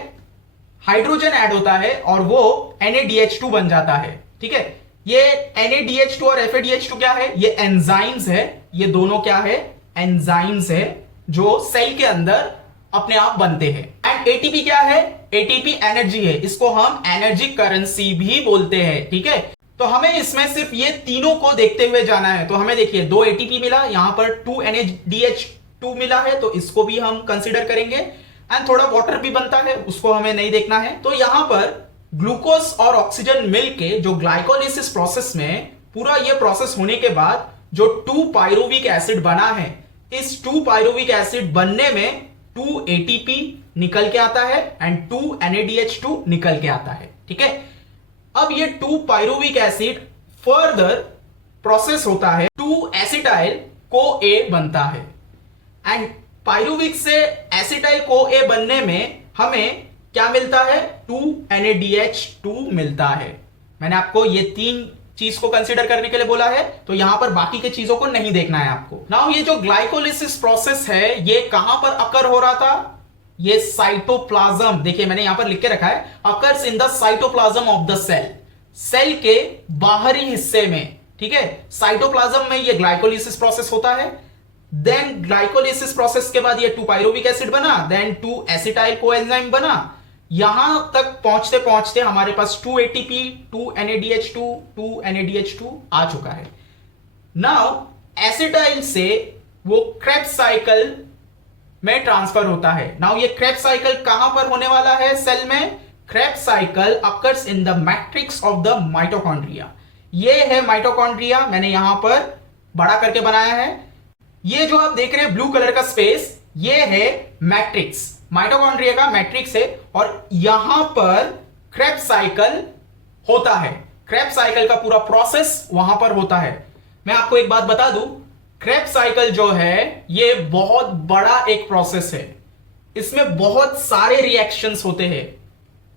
हाइड्रोजन ऐड होता है और वो NADH2 बन जाता है, ठीक है। ये NADH2 और FADH2 क्या है, ये एंजाइम्स है। ये दोनों क्या है, एंजाइम्स है जो सेल के अंदर अपने आप बनते हैं। एंड ATP क्या है, ATP एनर्जी है, इसको हम एनर्जी करेंसी भी बोलते हैं, ठीक है। तो हमें इसमें सिर्फ ये तीनों को देखते हुए जाना है। तो हमें देखिए 2 ATP मिला, यहां पर 2 NADH2 मिला है, तो इसको भी हम कंसीडर करेंगे। एंड थोड़ा वाटर भी बनता है, उसको हमें नहीं देखना है। तो यहां पर ग्लूकोज और ऑक्सीजन मिलके जो ग्लाइकोलिसिस प्रोसेस में पूरा ये प्रोसेस होने के बाद जो 2 पायरुविक एसिड बना है, इस 2 पायरुविक एसिड बनने में 2 ATP निकल के आता है एंड 2 NADH2 निकल के आता है, ठीक है। अब ये 2 पायरुविक एसिड फर्दर प्रोसेस होता है, 2 एसिटाइल CoA बनता है। एंड पायरुविक से एसिटाइल CoA बनने में हमें क्या मिलता है, 2 NADH2 मिलता है। मैंने आपको ये 3 चीज को कंसीडर करने के लिए बोला है, तो यहां पर बाकी के चीजों को नहीं देखना है आपको। नाउ ये जो ग्लाइकोलिसिस प्रोसेस है ये कहां पर अकर हो रहा था, ये साइटोप्लाज्म, देखिए मैंने यहां पर लिख के रखा है occurs in the cytoplasm of the cell, cell के बाहरी हिस्से में, ठीक है, साइटोप्लाज्म में ये ग्लाइकोलिसिस प्रोसेस होता है। देन ग्लाइकोलिसिस प्रोसेस के बाद ये 2 पायरुविक एसिड बना, देन 2 एसिटाइल कोएंजाइम बना, यहां तक पहुंचते पहुंचते हमारे पास 2 ATP 2 NADH2 2 NADH2 आ चुका है। नाउ एसिटाइल से वो क्रेब्स साइकिल में ट्रांसफर होता है। नाउ ये क्रेब्स साइकिल कहां पर होने वाला है सेल में, Krebs cycle occurs in the matrix of the mitochondria. ये है माइटोकॉन्ड्रिया, मैंने यहां पर बड़ा करके बनाया है। ये जो आप देख रहे हैं ब्लू कलर का स्पेस, ये है मैट्रिक्स, माइटोकॉन्ड्रिया का मैट्रिक्स है, और यहां पर क्रेब्स साइकिल होता है। क्रेब्स साइकिल का पूरा प्रोसेस वहां पर होता है। मैं आपको एक बात बता दूं, क्रेब्स साइकिल जो है ये बहुत बड़ा एक प्रोसेस है, इसमें बहुत सारे रिएक्शंस होते हैं।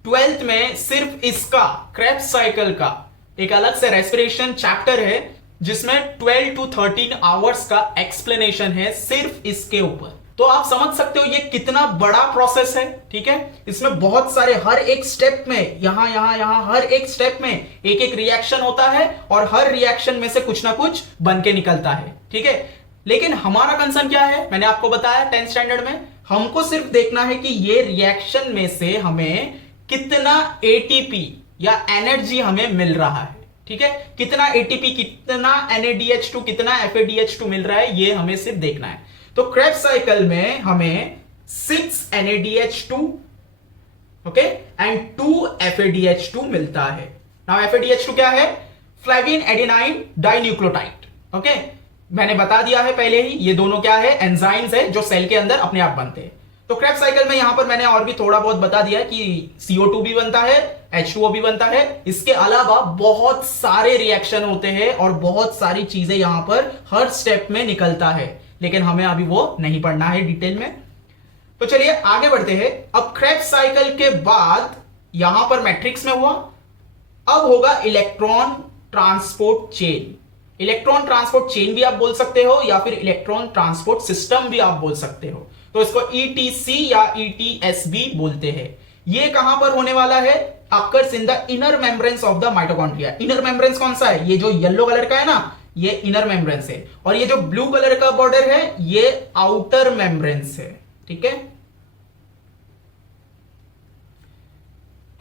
12th में सिर्फ इसका क्रेब्स साइकिल का एक अलग से रेस्पिरेशन चैप्टर है जिसमें 12 to 13 आवर्स का एक्सप्लेनेशन है सिर्फ इसके ऊपर। तो आप समझ सकते हो ये कितना बड़ा प्रोसेस है, ठीक है। इसमें बहुत सारे, हर एक स्टेप में, यहां यहां यहां हर एक स्टेप में एक एक रिएक्शन होता है और हर रिएक्शन में से कुछ ना कुछ बन के निकलता है, ठीक है। लेकिन हमारा कंसर्न क्या है, मैंने आपको बताया 10th स्टैंडर्ड में हमको सिर्फ देखना है कि ये रिएक्शन में से हमें कितना एटीपी या एनर्जी हमें मिल रहा है, ठीक है। कितना एटीपी, कितना NADH2, कितना FADH2 मिल रहा है, ये हमें सिर्फ देखना है। तो क्रेब्स साइकिल में हमें 6 NADH2 ओके एंड 2 FADH2 मिलता है। नाउ FADH2 क्या है, फ्लेविन एडेनाइन डाइन्यूक्लियोटाइड, ओके। मैंने बता दिया है पहले ही, ये दोनों क्या है, एंजाइम्स है जो सेल के अंदर अपने आप बनते हैं। तो क्रेब्स साइकिल में यहां पर मैंने और भी थोड़ा बहुत बता दिया कि CO2 भी बनता है, H2O भी बनता है, इसके अलावा बहुत सारे रिएक्शन होते हैं और बहुत सारी चीजें यहां पर हर स्टेप में निकलता है, लेकिन हमें अभी वो नहीं पढ़ना है डिटेल में। तो चलिए आगे बढ़ते हैं। अब क्रेब्स साइकिल के बाद यहां पर मैट्रिक्स में हुआ, अब होगा electron transport chain. Electron transport chain भी आप बोल सकते हो या फिर इलेक्ट्रॉन ट्रांसपोर्ट सिस्टम भी आप बोल सकते हो, तो इसको ETC या ETS भी बोलते हैं। ये कहां पर होने वाला है, occurs in the inner membranes of the mitochondria. Inner membranes कौन सा है, ये जो येलो कलर का है ना, ये इनर मेम्ब्रेन्स है, और ये जो ब्लू कलर का बॉर्डर है ये आउटर मेम्ब्रेन्स है, ठीक है।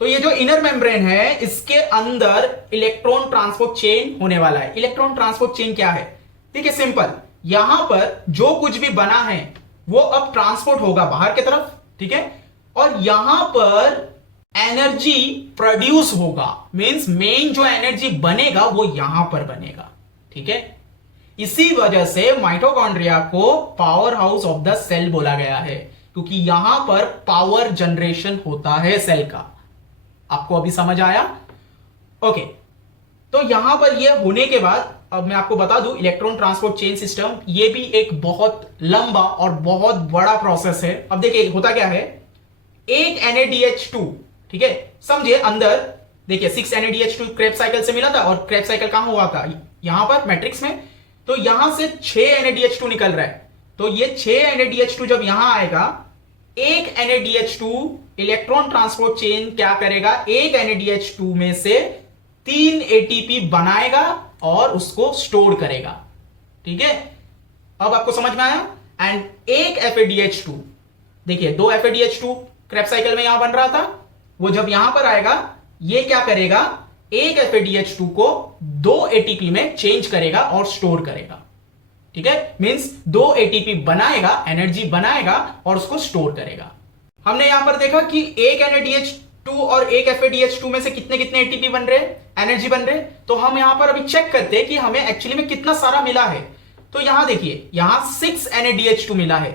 तो ये जो इनर मेम्ब्रेन है इसके अंदर इलेक्ट्रॉन ट्रांसपोर्ट चेन होने वाला है। इलेक्ट्रॉन ट्रांसपोर्ट चेन क्या है, देखिए सिंपल, यहां पर जो कुछ भी बना है वो अब ट्रांसपोर्ट होगा बाहर की तरफ, ठीक है, और यहां पर एनर्जी प्रोड्यूस होगा, मींस मेन जो एनर्जी बनेगा वो यहां पर बनेगा, ठीक है। इसी वजह से माइटोकॉन्ड्रिया को power house of the cell बोला गया है, क्योंकि यहां पर पावर जनरेशन होता है सेल का। आपको अभी समझ आया, ओके। तो यहां पर यह होने के बाद अब मैं आपको बता दूं, इलेक्ट्रॉन ट्रांसपोर्ट चेन सिस्टम ये भी एक बहुत लंबा और बहुत बड़ा प्रोसेस है। अब देखिए होता क्या है, एक NADH2, ठीक है, समझिए अंदर देखिए 6 NADH2 क्रेब्स साइकिल से मिला था, और क्रेब्स साइकिल कहां हुआ था, यहां पर मैट्रिक्स में। तो यहां से 6 NADH2 निकल रहा है, तो ये 6 NADH2 जब यहां आएगा, एक NADH2 इलेक्ट्रॉन ट्रांसपोर्ट चेन क्या करेगा, एक NADH2 में से 3 ATP बनाएगा और उसको स्टोर करेगा, ठीक है। अब आपको समझ में आया। एंड एक FADH2, देखिए 2 FADH2 क्रेब्स साइकिल में यहां बन रहा था, वो जब यहां पर आएगा ये क्या करेगा, एक FADH2 को 2 ATP में चेंज करेगा और स्टोर करेगा, ठीक है। मींस 2 ATP बनाएगा, एनर्जी बनाएगा और उसको स्टोर करेगा। हमने यहां पर देखा कि एक NADH2 और एक FADH2 में से कितने कितने ATP बन रहे, एनर्जी बन रहे। तो हम यहां पर अभी चेक करते हैं कि हमें एक्चुअली में कितना सारा मिला है। तो यहां देखिए, यहां 6 NADH2 मिला है।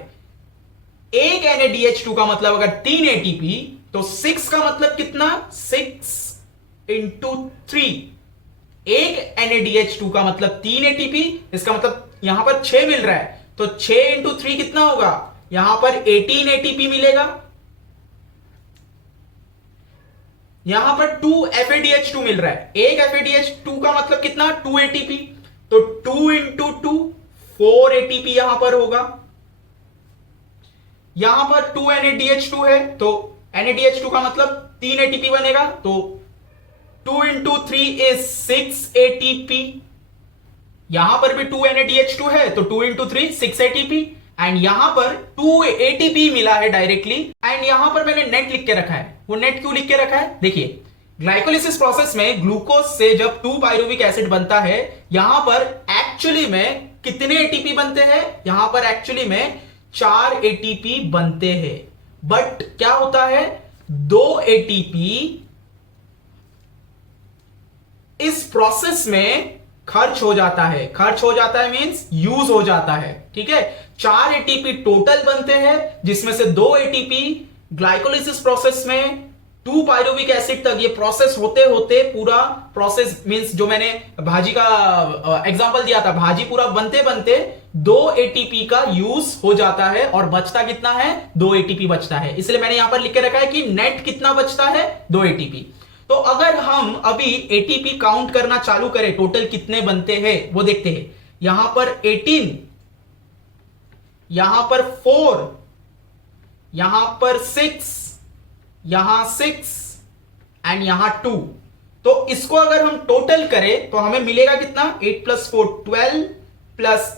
एक NADH2 का मतलब अगर 3 ATP, तो 6 का मतलब कितना, 6 into 3। एक NADH2 का मतलब 3 ATP, इसका मतलब यहां पर 6 मिल रहा है, तो 6 into 3 कितना होगा, यहां पर 18 ATP मिलेगा। यहां पर 2 FADH2 मिल रहा है। एक FADH2 का मतलब कितना, 2 ATP, तो 2 इंटू 2 4 ATP यहां पर होगा। यहां पर 2 NADH2 है, तो NADH2 का मतलब 3 ATP बनेगा, तो 2 इंटू 3 इज 6 ATP। यहां पर भी 2 NADH2 है, तो 2 इंटू 3 6 ATP, एंड यहां पर 2 ATP मिला है डायरेक्टली। एंड यहां पर मैंने नेट लिख के रखा है। वो नेट क्यों लिख के रखा है, देखिए ग्लाइकोलिसिस प्रोसेस में ग्लूकोज से जब 2 पायरुविक एसिड बनता है, यहां पर एक्चुअली में कितने ATP बनते हैं, यहां पर एक्चुअली में 4 ATP बनते हैं। बट क्या होता है, 2 ATP इस प्रोसेस में खर्च हो जाता है। खर्च हो जाता है मींस यूज हो जाता है, ठीक है। 4 ATP टोटल बनते हैं, जिसमें से 2 ATP ग्लाइकोलिसिस प्रोसेस में 2 पायरुविक एसिड तक ये प्रोसेस होते होते पूरा प्रोसेस मींस जो मैंने भाजी का एग्जांपल दिया था, भाजी पूरा बनते बनते 2 ATP का यूज हो जाता है और बचता कितना है, 2 ATP बचता है। इसलिए मैंने यहां पर लिख के रखा है कि नेट कितना बचता है, 2 ATP। तो अगर हम अभी ATP काउंट करना चालू करें, टोटल कितने बनते हैं वो देखते हैं। यहां पर 18, यहां पर 4, यहां पर 6, यहां 6 एंड यहां 2। तो इसको अगर हम टोटल करें तो हमें मिलेगा कितना, 8 + 4 12 प्लस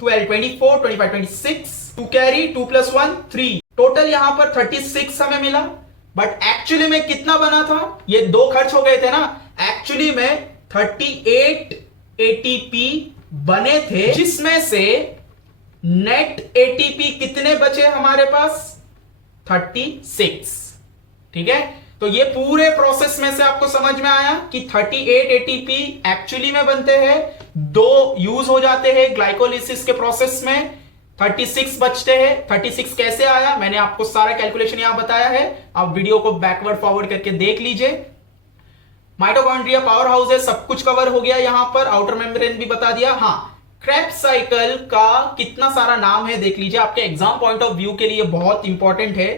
12 24 25 26, 2 कैरी, 2 + 1 3, टोटल यहां पर 36 हमें मिला। बट एक्चुअली में कितना बना था, ये 2 खर्च हो गए थे ना, एक्चुअली में 38 ATP बने थे, जिसमें से नेट ATP कितने बचे हमारे पास, 36, ठीक है। तो ये पूरे प्रोसेस में से आपको समझ में आया कि 38 ATP एक्चुअली में बनते हैं, 2 यूज हो जाते हैं ग्लाइकोलिसिस के प्रोसेस में, 36 बचते हैं। 36 कैसे आया, मैंने आपको सारा कैलकुलेशन यहां बताया है, आप वीडियो को बैकवर्ड फॉरवर्ड करके देख लीजिए। माइटोकॉन्ड्रिया पावर हाउस है, सब कुछ कवर हो गया यहां पर, आउटर मेम्ब्रेन भी बता दिया। हाँ, क्रेब्स साइकिल का कितना सारा नाम है देख लीजिए, आपके एग्जाम पॉइंट ऑफ व्यू के लिए बहुत इंपॉर्टेंट है,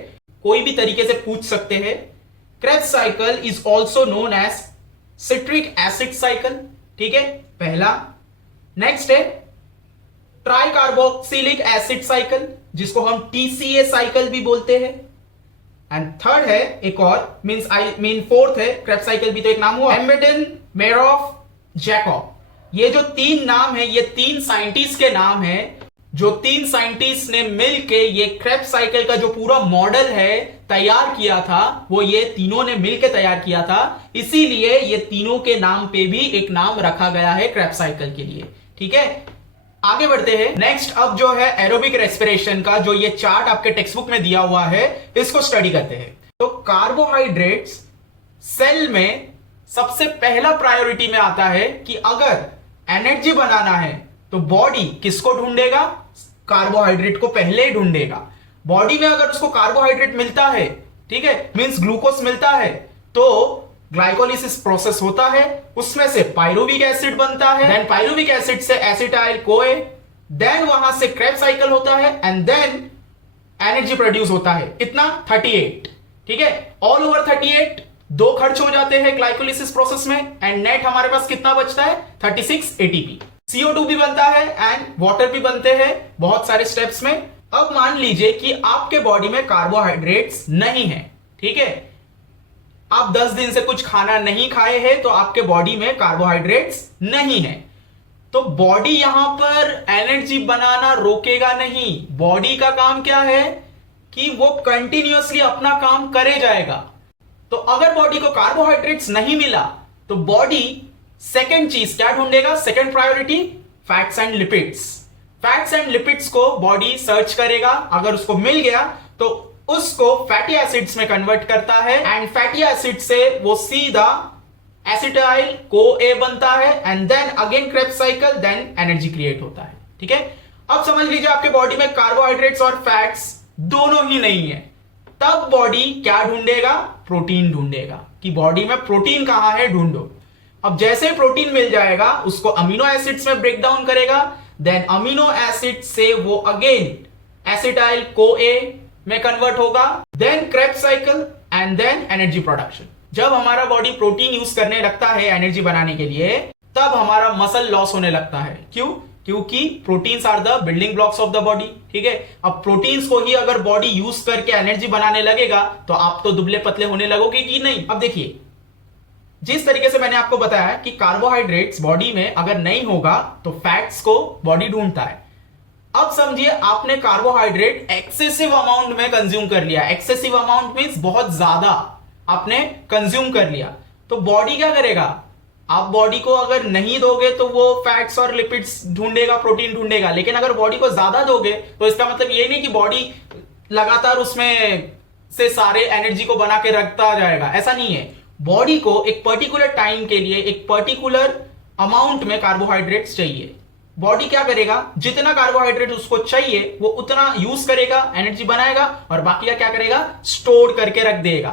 कोई भी तरीके से पूछ सकते हैं। Krebs cycle is also known as citric acid cycle, ठीक है, पहला। नेक्स्ट है ट्राई कार्बोक्सिलिक एसिड साइकिल, जिसको हम TCA साइकिल भी बोलते हैं। एंड थर्ड है एक और मीन फोर्थ है, क्रेब्स साइकिल भी तो एक नाम हुआ, एम्बेडन, मेरोफ, जैकब। ये जो 3 नाम है, ये 3 साइंटिस्ट के नाम है, जो 3 साइंटिस्ट ने मिलके ये क्रेब्स साइकिल का जो पूरा मॉडल है तैयार किया था, वो ये तीनों ने मिलके तैयार किया था। इसीलिए ये तीनों के नाम पे भी एक नाम रखा गया है क्रेब्स साइकिल के लिए, ठीक है। आगे बढ़ते हैं। नेक्स्ट अब जो है एरोबिक रेस्पिरेशन का जो ये चार्ट आपके टेक्स्ट बुक में दिया हुआ है, इसको स्टडी करते हैं। तो कार्बोहाइड्रेट्स सेल में सबसे पहला प्रायोरिटी में आता है कि अगर एनर्जी बनाना है तो बॉडी किसको ढूंढेगा, कार्बोहाइड्रेट को पहले ढूंढेगा। बॉडी में अगर उसको कार्बोहाइड्रेट मिलता है, ठीक है, मींस ग्लूकोज मिलता है, तो ग्लाइकोलिसिस प्रोसेस होता है, उसमें से पायरुविक एसिड बनता है, देन पायरुविक एसिड से एसिटाइल कोए, देन वहां से क्रेब्स साइकिल होता है, एंड देन एनर्जी प्रोड्यूस होता है। कितना, 38, ठीक है। ऑल ओवर 38 2 खर्च हो जाते हैं ग्लाइकोलिसिस प्रोसेस में, एंड नेट हमारे पास कितना बचता है, 36 ATP। CO2 भी बनता है एंड वाटर भी बनते हैं बहुत सारे स्टेप्स में। अब मान लीजिए कि आपके बॉडी में कार्बोहाइड्रेट्स नहीं है, ठीक है, आप 10 दिन से कुछ खाना नहीं खाए हैं, तो आपके बॉडी में कार्बोहाइड्रेट्स नहीं है। तो बॉडी यहां पर एनर्जी बनाना रोकेगा नहीं। बॉडी का काम क्या है कि वो कंटिन्यूअसली अपना काम करे जाएगा। तो अगर बॉडी को कार्बोहाइड्रेट्स नहीं मिला तो बॉडी सेकेंड चीज क्या ढूंढेगा, second priority, fats and lipids. Fats and lipids को बॉडी सर्च करेगा, अगर उसको मिल गया तो उसको फैटी एसिड्स में कन्वर्ट करता है, एंड फैटी एसिड से वो सीधा एसिटाइल कोए बनता है, and then again Krebs cycle, then energy create होता है, ठीक है। अब समझ लीजिए आपके बॉडी में कार्बोहाइड्रेट्स और फैट्स दोनों ही नहीं है, तब बॉडी क्या ढूंढेगा, प्रोटीन ढूंढेगा कि बॉडी में प्रोटीन कहां है, ढूंढो। अब जैसे प्रोटीन मिल जाएगा उसको अमीनो एसिड्स में ब्रेक डाउन करेगा, देन अमीनो एसिड से वो अगेन एसिटाइल कोए में कन्वर्ट होगा, then Krebs cycle, and then energy production. जब हमारा बॉडी प्रोटीन यूज करने लगता है एनर्जी बनाने के लिए, तब हमारा मसल लॉस होने लगता है। क्यों? क्योंकि proteins are the building blocks of the body. ठीक है, अब प्रोटीन्स को ही अगर बॉडी यूज करके एनर्जी बनाने लगेगा तो आप तो दुबले पतले होने लगोगे कि नहीं। अब देखिए, जिस तरीके से मैंने आपको बताया कि कार्बोहाइड्रेट्स बॉडी में अगर नहीं होगा तो फैट्स को बॉडी ढूंढता है। अब समझिए आपने कार्बोहाइड्रेट एक्सेसिव अमाउंट में कंज्यूम कर लिया। एक्सेसिव अमाउंट मींस बहुत ज्यादा आपने कंज्यूम कर लिया, तो बॉडी क्या करेगा? आप बॉडी को अगर नहीं दोगे तो वो फैट्स और लिपिड्स ढूंढेगा, प्रोटीन ढूंढेगा। लेकिन अगर बॉडी को ज्यादा दोगे तो इसका मतलब ये नहीं कि बॉडी लगातार उसमें से सारे एनर्जी को बना के रखता जाएगा, ऐसा नहीं है। बॉडी को एक पर्टिकुलर टाइम के लिए एक पर्टिकुलर अमाउंट में कार्बोहाइड्रेट्स चाहिए। बॉडी क्या करेगा? जितना कार्बोहाइड्रेट उसको चाहिए वो उतना यूज करेगा, एनर्जी बनाएगा, और बाकी क्या करेगा? स्टोर करके रख देगा।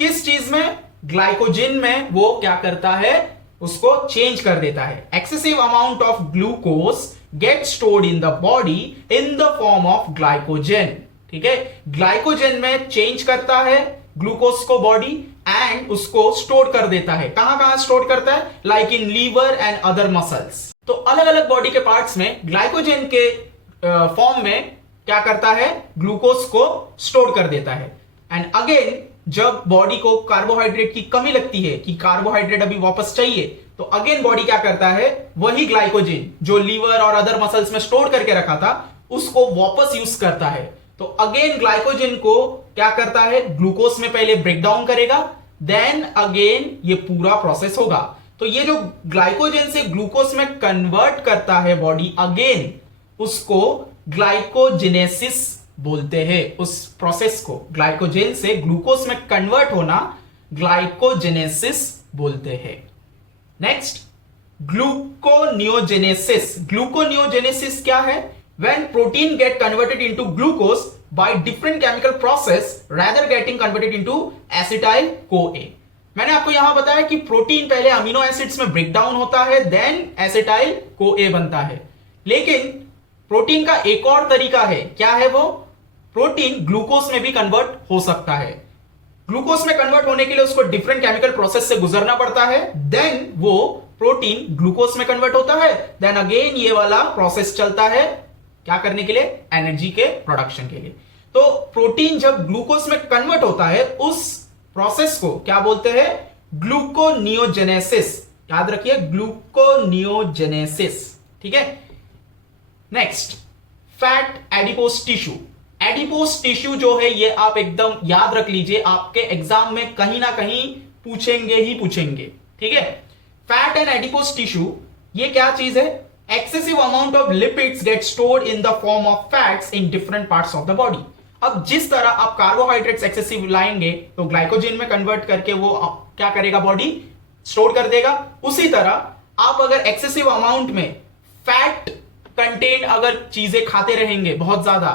किस चीज में? ग्लाइकोजन में। वो क्या करता है? उसको चेंज कर देता है। Excessive amount of glucose get stored in the body in the form of glycogen. ठीक है, ग्लाइकोजन में चेंज करता है ग्लूकोज को बॉडी एंड उसको स्टोर कर देता है। कहां कहां स्टोर करता है? Like in liver and other muscles. तो अलग अलग बॉडी के पार्ट्स में ग्लाइकोजन के फॉर्म में क्या करता है? ग्लूकोज को स्टोर कर देता है। एंड अगेन जब बॉडी को कार्बोहाइड्रेट की कमी लगती है कि कार्बोहाइड्रेट अभी वापस चाहिए, तो अगेन बॉडी क्या करता है? वही ग्लाइकोजन जो लीवर और अदर मसल्स में स्टोर करके रखा था उसको वापस यूज करता है। तो अगेन ग्लाइकोजन को क्या करता है? ग्लूकोज में पहले ब्रेक डाउन करेगा, देन अगेन ये पूरा प्रोसेस होगा। तो ये जो ग्लाइकोजन से ग्लूकोज में कन्वर्ट करता है बॉडी, अगेन उसको ग्लाइकोजेनेसिस बोलते हैं। उस प्रोसेस को, ग्लाइकोजन से ग्लूकोज में कन्वर्ट होना, ग्लाइकोजेनेसिस बोलते हैं। Next, gluconeogenesis. ग्लूकोनियोजेनेसिस क्या है? When protein get converted into glucose by different chemical process rather getting converted into acetyl CoA। मैंने आपको यहां बताया कि प्रोटीन पहले अमीनो एसिड्स में ब्रेक डाउन होता है, देन एसिटाइल CoA बनता है। लेकिन प्रोटीन का एक और तरीका है। क्या है वो? प्रोटीन ग्लूकोज में भी कन्वर्ट हो सकता है। ग्लूकोज में कन्वर्ट होने के लिए उसको डिफरेंट केमिकल प्रोसेस से गुजरना पड़ता है, देन वो प्रोटीन ग्लूकोज में कन्वर्ट होता है, देन अगेन ये वाला प्रोसेस चलता है क्या करने के लिए? एनर्जी के प्रोडक्शन के लिए। तो प्रोटीन जब ग्लूकोज में कन्वर्ट होता है उस प्रोसेस को क्या बोलते हैं? ग्लूकोनियोजेनेसिस। याद रखिए, ग्लूकोनियोजेनेसिस। ठीक है। Next, fat adipose tissue. Adipose tissue जो है ये आप एकदम याद रख लीजिए, आपके एग्जाम में कहीं ना कहीं पूछेंगे ही पूछेंगे। ठीक है, फैट एंड एडिपोज टिश्यू ये क्या चीज है? Excessive amount of lipids get stored in the form of fats in different parts of the body। अब जिस तरह आप कार्बोहाइड्रेट्स एक्सेसिव लाएंगे तो ग्लाइकोजन में कन्वर्ट करके वो क्या करेगा? बॉडी स्टोर कर देगा। उसी तरह आप अगर एक्सेसिव अमाउंट में फैट कंटेन अगर चीजें खाते रहेंगे बहुत ज्यादा,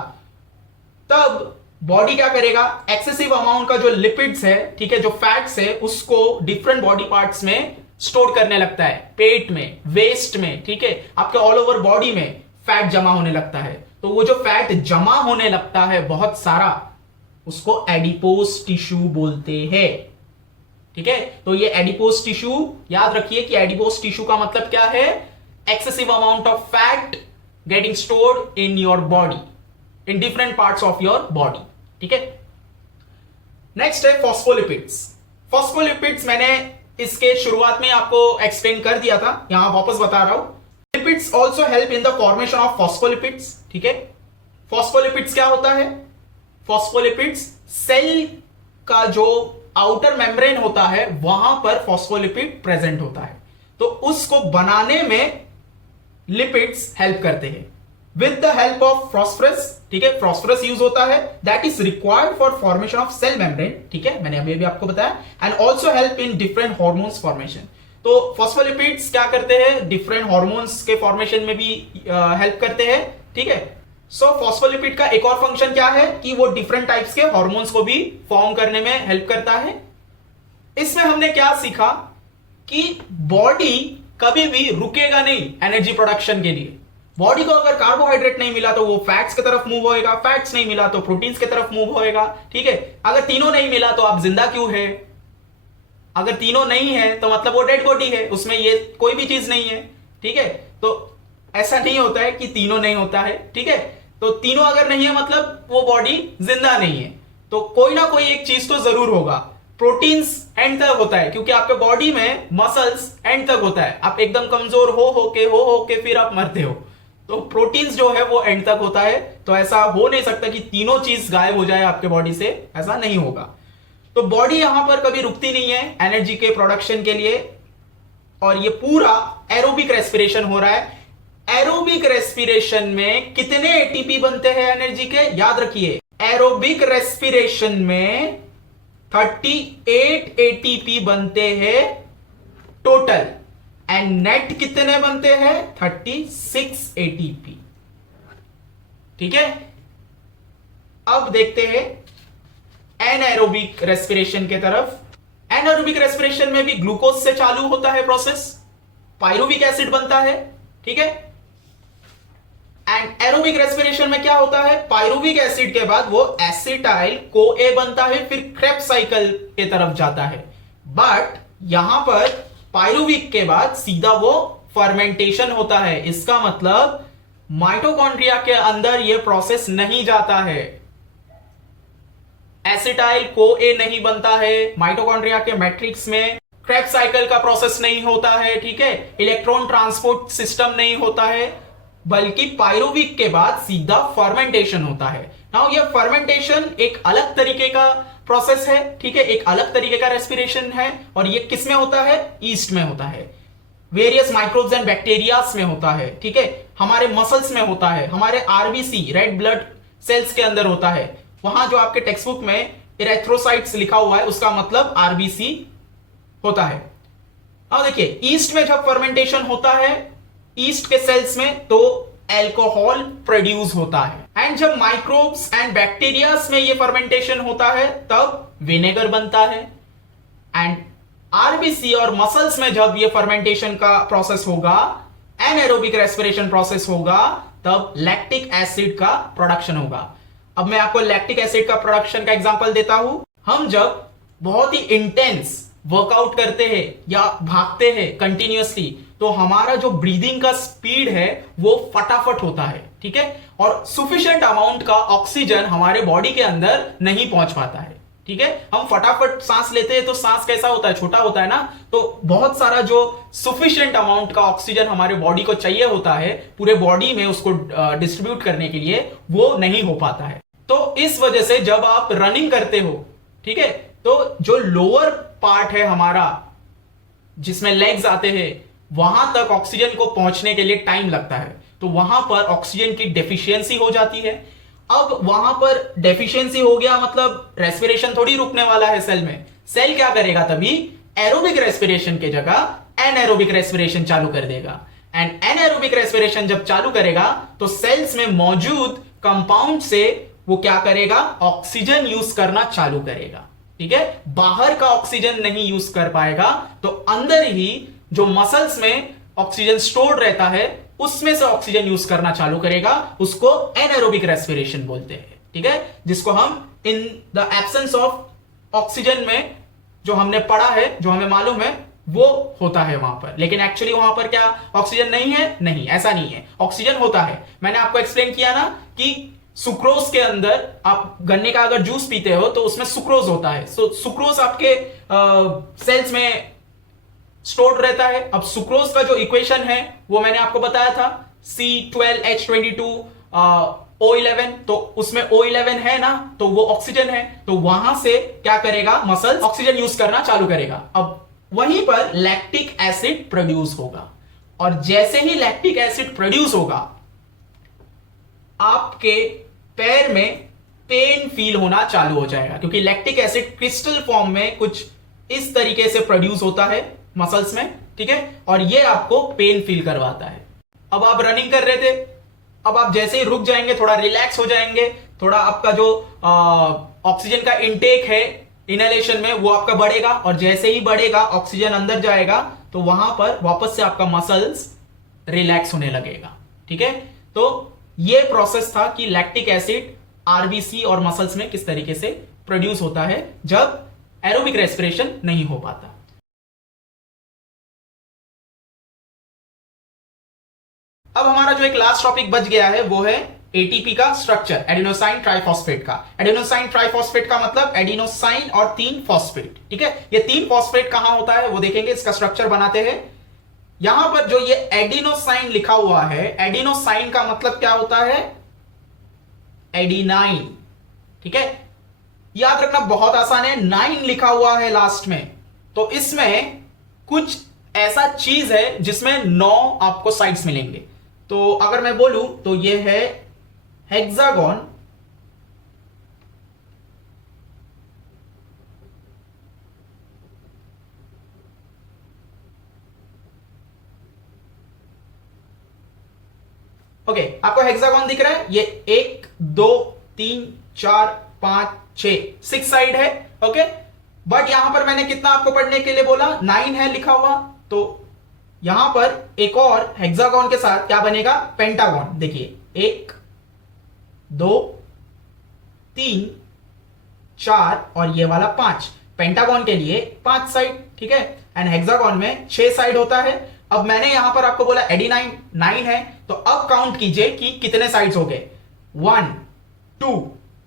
तब बॉडी क्या करेगा? एक्सेसिव अमाउंट का जो लिपिड्स है, ठीक है, जो फैट्स है, उसको डिफरेंट बॉडी पार्ट्स में स्टोर करने लगता है। पेट में, वेस्ट में, ठीक है, आपके ऑल ओवर बॉडी में फैट जमा होने लगता है। तो वो जो फैट जमा होने लगता है बहुत सारा, उसको एडिपोज टिश्यू बोलते हैं। ठीक है, तो ये एडिपोज टिश्यू याद रखिए कि एडिपोज टिश्यू का मतलब क्या है? Excessive amount of fat getting stored in your body, in different parts of your body. ठीक है। नेक्स्ट है फॉस्फोलिपिड्स। फॉस्फोलिपिड्स मैंने इसके शुरुआत में आपको एक्सप्लेन कर दिया था, यहां वापस बता रहा हूं। Lipids also help in the formation of phospholipids. ठीक है, फॉस्फोलिपिड्स क्या होता है? फॉस्फोलिपिड्स सेल का जो आउटर मेम्ब्रेन होता है वहां पर फॉस्फोलिपिड प्रेजेंट होता है, तो उसको बनाने में लिपिड्स हेल्प करते हैं with the help of phosphorus. ठीक है, फॉस्फरस यूज होता है, that is required for formation of cell membrane. ठीक है, मैंने अभी भी आपको बताया। And also help in different hormones formation. तो फॉस्फोलिपिड्स क्या करते हैं? डिफरेंट हॉर्मोन्स के फॉर्मेशन में भी हेल्प करते हैं। ठीक है, सो फॉस्फोलिपिड का एक और फंक्शन क्या है कि वो डिफरेंट टाइप्स के हॉर्मोन्स को भी फॉर्म करने में हेल्प करता है। इसमें हमने क्या सीखा कि बॉडी कभी भी रुकेगा नहीं एनर्जी प्रोडक्शन के लिए। बॉडी को अगर कार्बोहाइड्रेट नहीं मिला तो वो फैट्स की तरफ मूव होएगा, फैट्स नहीं मिला तो प्रोटीन्स की तरफ मूव होएगा। ठीक है, अगर तीनों नहीं मिला तो आप जिंदा क्यों है? अगर तीनों नहीं है तो मतलब वो डेड बॉडी है, उसमें ये कोई भी चीज नहीं है, ठीक है। तो ऐसा नहीं होता है कि तीनों नहीं होता है, ठीक है। तो तीनों अगर नहीं है मतलब वो बॉडी जिंदा नहीं है, तो कोई ना कोई एक चीज तो जरूर होगा। प्रोटीन्स एंड तक होता है, क्योंकि आपके बॉडी में मसल्स एंड तक होता है। आप एकदम कमजोर हो के फिर आप मरते हो, तो प्रोटीन्स जो है वो एंड तक होता है। तो ऐसा हो नहीं सकता कि तीनों चीज गायब हो जाए आपके बॉडी से, ऐसा नहीं होगा। तो बॉडी यहां पर कभी रुकती नहीं है एनर्जी के प्रोडक्शन के लिए, और ये पूरा एरोबिक रेस्पिरेशन हो रहा है। एरोबिक रेस्पिरेशन में कितने एटीपी बनते हैं एनर्जी के, याद रखिए, एरोबिक रेस्पिरेशन में 38 एटीपी बनते हैं टोटल, एंड नेट कितने बनते हैं 36 एटीपी, ठीक है। अब देखते हैं एनएरोबिक रेस्पिरेशन के तरफ। एनएरोबिक रेस्पिरेशन में भी ग्लूकोज से चालू होता है प्रोसेस, पायरुविक एसिड बनता है, ठीक है। एंड एरोबिक रेस्पिरेशन में क्या होता है, पायरुविक एसिड के बाद वो एसिटाइल CoA बनता है, फिर क्रेब्स साइकिल के तरफ जाता है। बट यहां पर पायरुविक के बाद सीधा वो फर्मेंटेशन होता है। इसका मतलब माइटोकॉन्ड्रिया के अंदर ये प्रोसेस नहीं जाता है, एसिटाइल CoA नहीं बनता है, माइटोकॉन्ड्रिया के मैट्रिक्स में क्रेब्स साइकिल का प्रोसेस नहीं होता है, ठीक है, इलेक्ट्रॉन ट्रांसपोर्ट सिस्टम नहीं होता है, बल्कि पायरुविक के बाद सीधा फर्मेंटेशन होता है। नाउ ये फर्मेंटेशन एक अलग तरीके का प्रोसेस है, ठीक है, एक अलग तरीके का रेस्पिरेशन है, और ये किस में होता है, ईस्ट में होता है, वेरियस माइक्रोब्स एंड बैक्टीरियाज में होता है, ठीक है, हमारे मसल्स में होता है, हमारे आरबीसी रेड ब्लड सेल्स के अंदर होता है। वहां जो आपके टेक्स्ट बुक में इरेथ्रोसाइट्स लिखा हुआ है उसका मतलब आरबीसी होता है। अब देखिए, ईस्ट में जब फर्मेंटेशन होता है ईस्ट के सेल्स में, तो एल्कोहल प्रोड्यूस होता है, एंड जब माइक्रोब्स एंड बैक्टीरियाज में ये फर्मेंटेशन होता है तब विनेगर बनता है। एंड आरबीसी और मसल्स में जब ये फर्मेंटेशन का प्रोसेस होगा, एनएरोबिक रेस्पिरेशन प्रोसेस होगा, तब लैक्टिक एसिड का प्रोडक्शन होगा। अब मैं आपको लैक्टिक एसिड का प्रोडक्शन का एग्जांपल देता हूं। हम जब बहुत ही इंटेंस वर्कआउट करते हैं या भागते हैं कंटिन्यूअसली, तो हमारा जो ब्रीदिंग का स्पीड है वो फटाफट होता है, ठीक है, और सुफिशिएंट अमाउंट का ऑक्सीजन हमारे बॉडी के अंदर नहीं पहुंच पाता है, ठीक है। हम फटाफट सांस लेते हैं तो सांस कैसा होता है, छोटा होता है ना, तो बहुत सारा जो सुफिशिएंट अमाउंट का ऑक्सीजन हमारे बॉडी को चाहिए होता है पूरे बॉडी में उसको डिस्ट्रीब्यूट करने के लिए, वो नहीं हो पाता है। तो इस वजह से जब आप रनिंग करते हो, ठीक है, तो जो लोअर पार्ट है हमारा जिसमें लेग्स आते हैं, वहां तक ऑक्सीजन को पहुंचने के लिए टाइम लगता है, तो वहां पर ऑक्सीजन की डेफिशिएंसी हो जाती है। अब वहां पर डेफिशिएंसी हो गया मतलब रेस्पिरेशन थोड़ी रुकने वाला है सेल में। सेल क्या करेगा, तभी एरोबिक रेस्पिरेशन के जगह एनएरोबिक रेस्पिरेशन चालू कर देगा। एंड एनएरोबिक रेस्पिरेशन जब चालू करेगा तो सेल्स में मौजूद कंपाउंड से वो क्या करेगा, ऑक्सीजन यूज करना चालू करेगा, ठीक है। बाहर का ऑक्सीजन नहीं यूज कर पाएगा, तो अंदर ही जो मसल्स में ऑक्सीजन स्टोर्ड रहता है उसमें से ऑक्सीजन यूज करना चालू करेगा। उसको एनएरोबिक रेस्पिरेशन बोलते हैं, ठीक है, जिसको हम in the absence of oxygen में जो हमने पढ़ा है, जो हमें मालूम है, वो होता है वहां पर। लेकिन एक्चुअली वहां पर क्या ऑक्सीजन नहीं है, नहीं, ऐसा नहीं है, ऑक्सीजन होता है। मैंने आपको एक्सप्लेन किया ना कि सुक्रोज के अंदर, आप गन्ने का अगर जूस पीते हो तो उसमें सुक्रोज होता है, सो सुक्रोज आपके सेल्स में स्टोर्ड रहता है। अब सुक्रोज का जो इक्वेशन है वो मैंने आपको बताया था, C12H22O11, तो उसमें O11 है ना, तो वो ऑक्सीजन है, तो वहां से क्या करेगा, मसल ऑक्सीजन यूज करना चालू करेगा। अब वहीं पर लैक्टिक एसिड प्रोड्यूस होगा, और जैसे ही लैक्टिक एसिड प्रोड्यूस होगा, आपके पैर में पेन फील होना चालू हो जाएगा, क्योंकि लैक्टिक एसिड क्रिस्टल फॉर्म में कुछ इस तरीके से प्रोड्यूस होता है मसल्स में, ठीक है, और ये आपको पेन फील करवाता है। अब आप रनिंग कर रहे थे, अब आप जैसे ही रुक जाएंगे, थोड़ा रिलैक्स हो जाएंगे, थोड़ा आपका जो ऑक्सीजन का इनटेक है इनहेलेशन में वो आपका बढ़ेगा, और जैसे ही बढ़ेगा ऑक्सीजन अंदर जाएगा, तो वहां पर वापस से आपका मसल्स रिलैक्स होने लगेगा, ठीक है। तो ये प्रोसेस था कि लैक्टिक एसिड आरबीसी और मसल्स में किस तरीके से प्रोड्यूस होता है जब एरोबिक रेस्पिरेशन नहीं हो पाता। अब हमारा जो एक लास्ट टॉपिक बच गया है वो है एटीपी का स्ट्रक्चर, एडिनोसाइन ट्राइफॉस्फेट का। एडिनोसाइन ट्राइफॉस्फेट का मतलब एडिनोसाइन और 3 फॉस्फेट, ठीक है। ये 3 फॉस्फेट कहां होता है वो देखेंगे, इसका स्ट्रक्चर बनाते हैं। यहां पर जो ये एडिनोसाइन लिखा हुआ है, एडिनोसाइन का मतलब क्या होता है, एडिनाइन, ठीक है। याद रखना बहुत आसान है, 9 लिखा हुआ है लास्ट में, तो इसमें कुछ ऐसा चीज है जिसमें 9 आपको साइड्स मिलेंगे। तो अगर मैं बोलूं तो ये है हेक्सागोन, ओके आपको हेक्सागोन दिख रहा है, ये 1 2 3 4 5 6 6 साइड है, ओके। बट यहां पर मैंने कितना आपको पढ़ने के लिए बोला, 9 है लिखा हुआ, तो यहां पर एक और हेक्सागोन के साथ क्या बनेगा, पेंटागोन। देखिए 1 2 3 4 और ये वाला 5, पेंटागन के लिए 5 साइड, ठीक है। एंड हेक्सागोन में 6 साइड होता है। अब मैंने यहां पर आपको बोला एडिनाइन 9 है, तो अब काउंट कीजिए कि कितने साइड्स हो गए, 1 2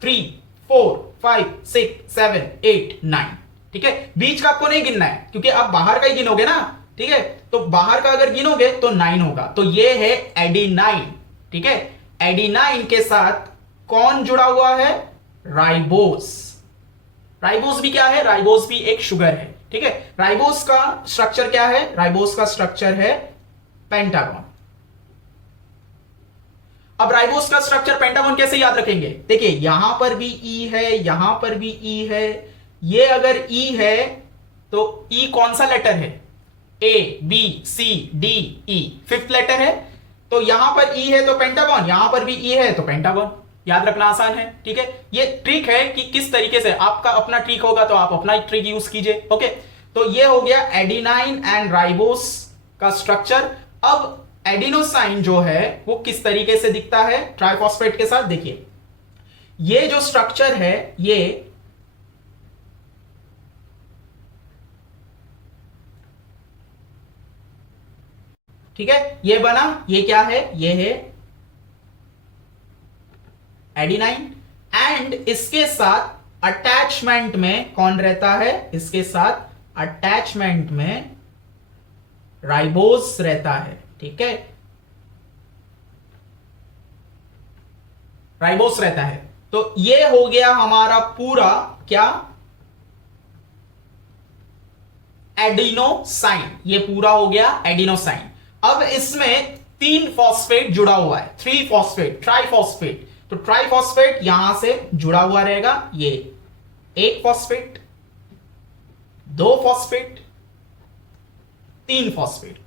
3 4 5 6 7 8 9, ठीक है। बीच का आपको नहीं गिनना है क्योंकि आप बाहर का ही गिनोगे ना, ठीक है। तो बाहर का अगर गिनोगे तो 9 होगा, तो ये है एडिनाइन, ठीक है। एडिनाइन के साथ कौन जुड़ा हुआ है, राइबोस। राइबोस भी क्या है, राइबोस भी एक शुगर है, ठीक है। राइबोस का स्ट्रक्चर क्या है, राइबोस का स्ट्रक्चर है पेंटागन। अब राइबोस का स्ट्रक्चर पेंटागन कैसे याद रखेंगे, देखिए यहां पर भी ई है, यहां पर भी ई है। ये अगर ई है तो ई कौन सा लेटर है, A B C D E, 5th letter है। तो यहां पर ई है तो पेंटागन, यहां पर भी ई है तो पेंटागन। याद रखना आसान है, ठीक है। ये ट्रिक है कि किस तरीके से, आपका अपना ट्रिक होगा तो आप अपना ट्रिक यूज कीजिए, ओके। तो ये हो गया एडिनाइन एंड राइबोस का स्ट्रक्चर। अब एडिनोसाइन जो है वो किस तरीके से दिखता है ट्राइफॉस्फेट के साथ, देखिए ये जो स्ट्रक्चर है ये ठीक है, ये बना, ये क्या है, ये है एडिनाइन। एंड इसके साथ अटैचमेंट में कौन रहता है, इसके साथ अटैचमेंट में राइबोस रहता है, ठीक है, राइबोस रहता है। तो ये हो गया हमारा पूरा क्या, एडिनोसाइन, ये पूरा हो गया एडिनोसाइन। अब इसमें 3 फॉस्फेट जुड़ा हुआ है, 3 फॉस्फेट, ट्राइफॉस्फेट। तो ट्राइफॉस्फेट यहां से जुड़ा हुआ रहेगा, ये 1 फॉस्फेट, 2 फॉस्फेट, 3 फॉस्फेट।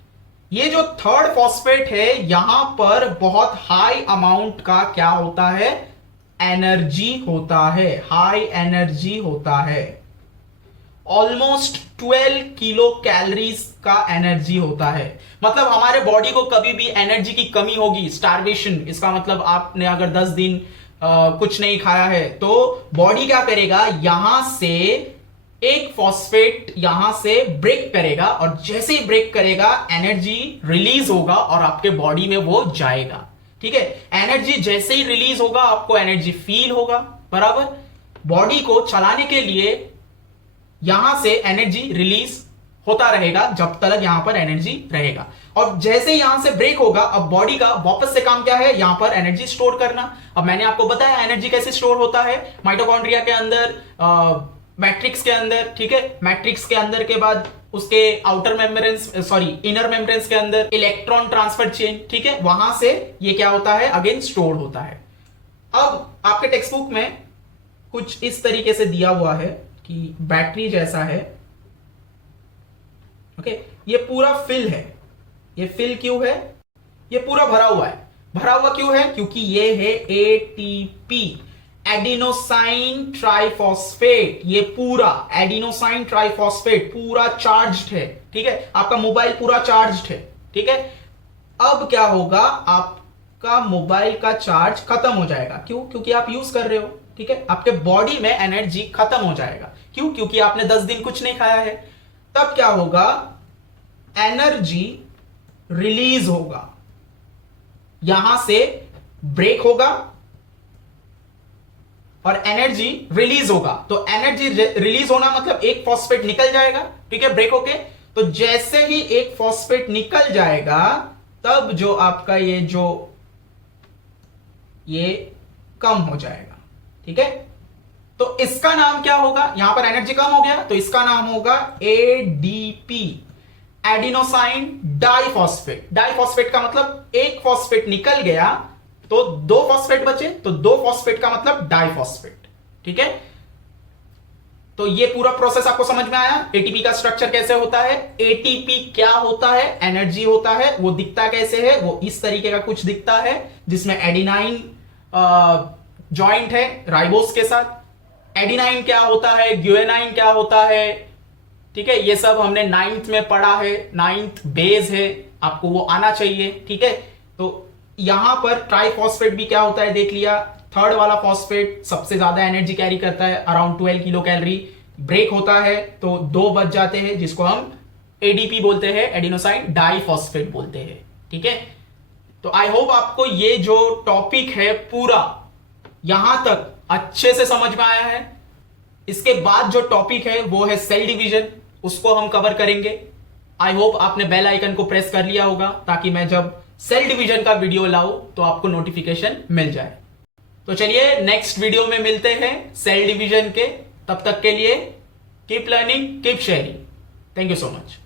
ये जो 3rd फॉस्फेट है यहां पर बहुत हाई अमाउंट का क्या होता है, एनर्जी होता है, हाई एनर्जी होता है। ऑलमोस्ट 12 किलो कैलोरीज का एनर्जी होता है। मतलब हमारे बॉडी को कभी भी एनर्जी की कमी होगी, स्टारवेशन, इसका मतलब आपने अगर 10 दिन कुछ नहीं खाया है तो बॉडी क्या करेगा, यहां से एक फॉस्फेट यहां से ब्रेक करेगा, और जैसे ही ब्रेक करेगा एनर्जी रिलीज होगा और आपके बॉडी में वो जाएगा, ठीक है। एनर्जी जैसे ही रिलीज होगा आपको एनर्जी फील होगा, बराबर। बॉडी को चलाने के लिए यहां से एनर्जी रिलीज होता रहेगा जब तक यहां पर एनर्जी रहेगा, और जैसे यहां से ब्रेक होगा अब बॉडी का वापस से काम क्या है, यहां पर एनर्जी स्टोर करना। अब मैंने आपको बताया एनर्जी कैसे स्टोर होता है, माइटोकॉन्ड्रिया के अंदर, मैट्रिक्स के अंदर, ठीक है। मैट्रिक्स के अंदर के बाद उसके outer membranes, sorry inner membranes के अंदर इलेक्ट्रॉन ट्रांसफर चेन, ठीक है, वहां से ये क्या होता है, अगेन स्टोर होता है। अब आपके टेक्स्ट बुक में कुछ इस तरीके से दिया हुआ है कि बैटरी जैसा है, ओके। ये पूरा फिल है, ये फिल क्यों है, ये पूरा भरा हुआ है। भरा हुआ क्यों है, क्योंकि ये है एटीपी, एडिनोसाइन ट्राइफॉस्फेट। ये पूरा एडिनोसाइन ट्राइफॉस्फेट पूरा चार्ज्ड है, ठीक है। आपका मोबाइल पूरा चार्ज्ड है, ठीक है। अब क्या होगा, आपका मोबाइल का चार्ज खत्म हो जाएगा, क्यों, क्योंकि आप यूज कर रहे हो, ठीक है। आपके बॉडी में एनर्जी खत्म हो जाएगा, क्यों, क्योंकि आपने 10 दिन कुछ नहीं खाया है। तब क्या होगा, एनर्जी रिलीज होगा, यहां से ब्रेक होगा और एनर्जी रिलीज होगा। तो एनर्जी रिलीज होना मतलब एक फॉस्फेट निकल जाएगा, ठीक है, ब्रेक होके। तो जैसे ही एक फॉस्फेट निकल जाएगा तब जो आपका ये कम हो जाएगा, ठीक है। तो इसका नाम क्या होगा, यहां पर एनर्जी कम हो गया तो इसका नाम होगा एडीपी, एडिनोसाइन डाइफॉस्फेट। डाइफॉस्फेट का मतलब एक फॉस्फेट निकल गया तो दो फॉस्फेट बचे, तो दो फॉस्फेट का मतलब डाइफॉस्फेट, ठीक है। तो ये पूरा प्रोसेस आपको समझ में आया। एटीपी का स्ट्रक्चर कैसे होता है, एटीपी क्या होता है, एनर्जी होता है, वो दिखता कैसे है, वो इस तरीके का कुछ दिखता है जिसमें एडिनाइन जॉइंट है राइबोस के साथ। एडिनाइन क्या होता है, ग्यूएनाइन क्या होता है, ठीक है, ये सब हमने 9th में पढ़ा है, 9th बेस है, आपको वो आना चाहिए, ठीक है। तो यहां पर ट्राइफॉस्फेट भी क्या होता है देख लिया। थर्ड वाला फॉस्फेट सबसे ज्यादा एनर्जी कैरी करता है, अराउंड 12 किलो कैलोरी। ब्रेक होता है तो दो बच जाते हैं जिसको हम एडीपी बोलते हैं, एडिनोसाइन डाइफॉस्फेट बोलते हैं, ठीक है। तो आई होप आपको ये जो टॉपिक है पूरा यहां तक अच्छे से समझ में आया है। इसके बाद जो टॉपिक है वो है सेल डिवीजन, उसको हम कवर करेंगे। आई होप आपने बेल आइकन को प्रेस कर लिया होगा ताकि मैं जब सेल डिवीजन का वीडियो लाऊं तो आपको नोटिफिकेशन मिल जाए। तो चलिए नेक्स्ट वीडियो में मिलते हैं सेल डिवीजन के। तब तक के लिए keep learning, keep sharing. Thank you so much.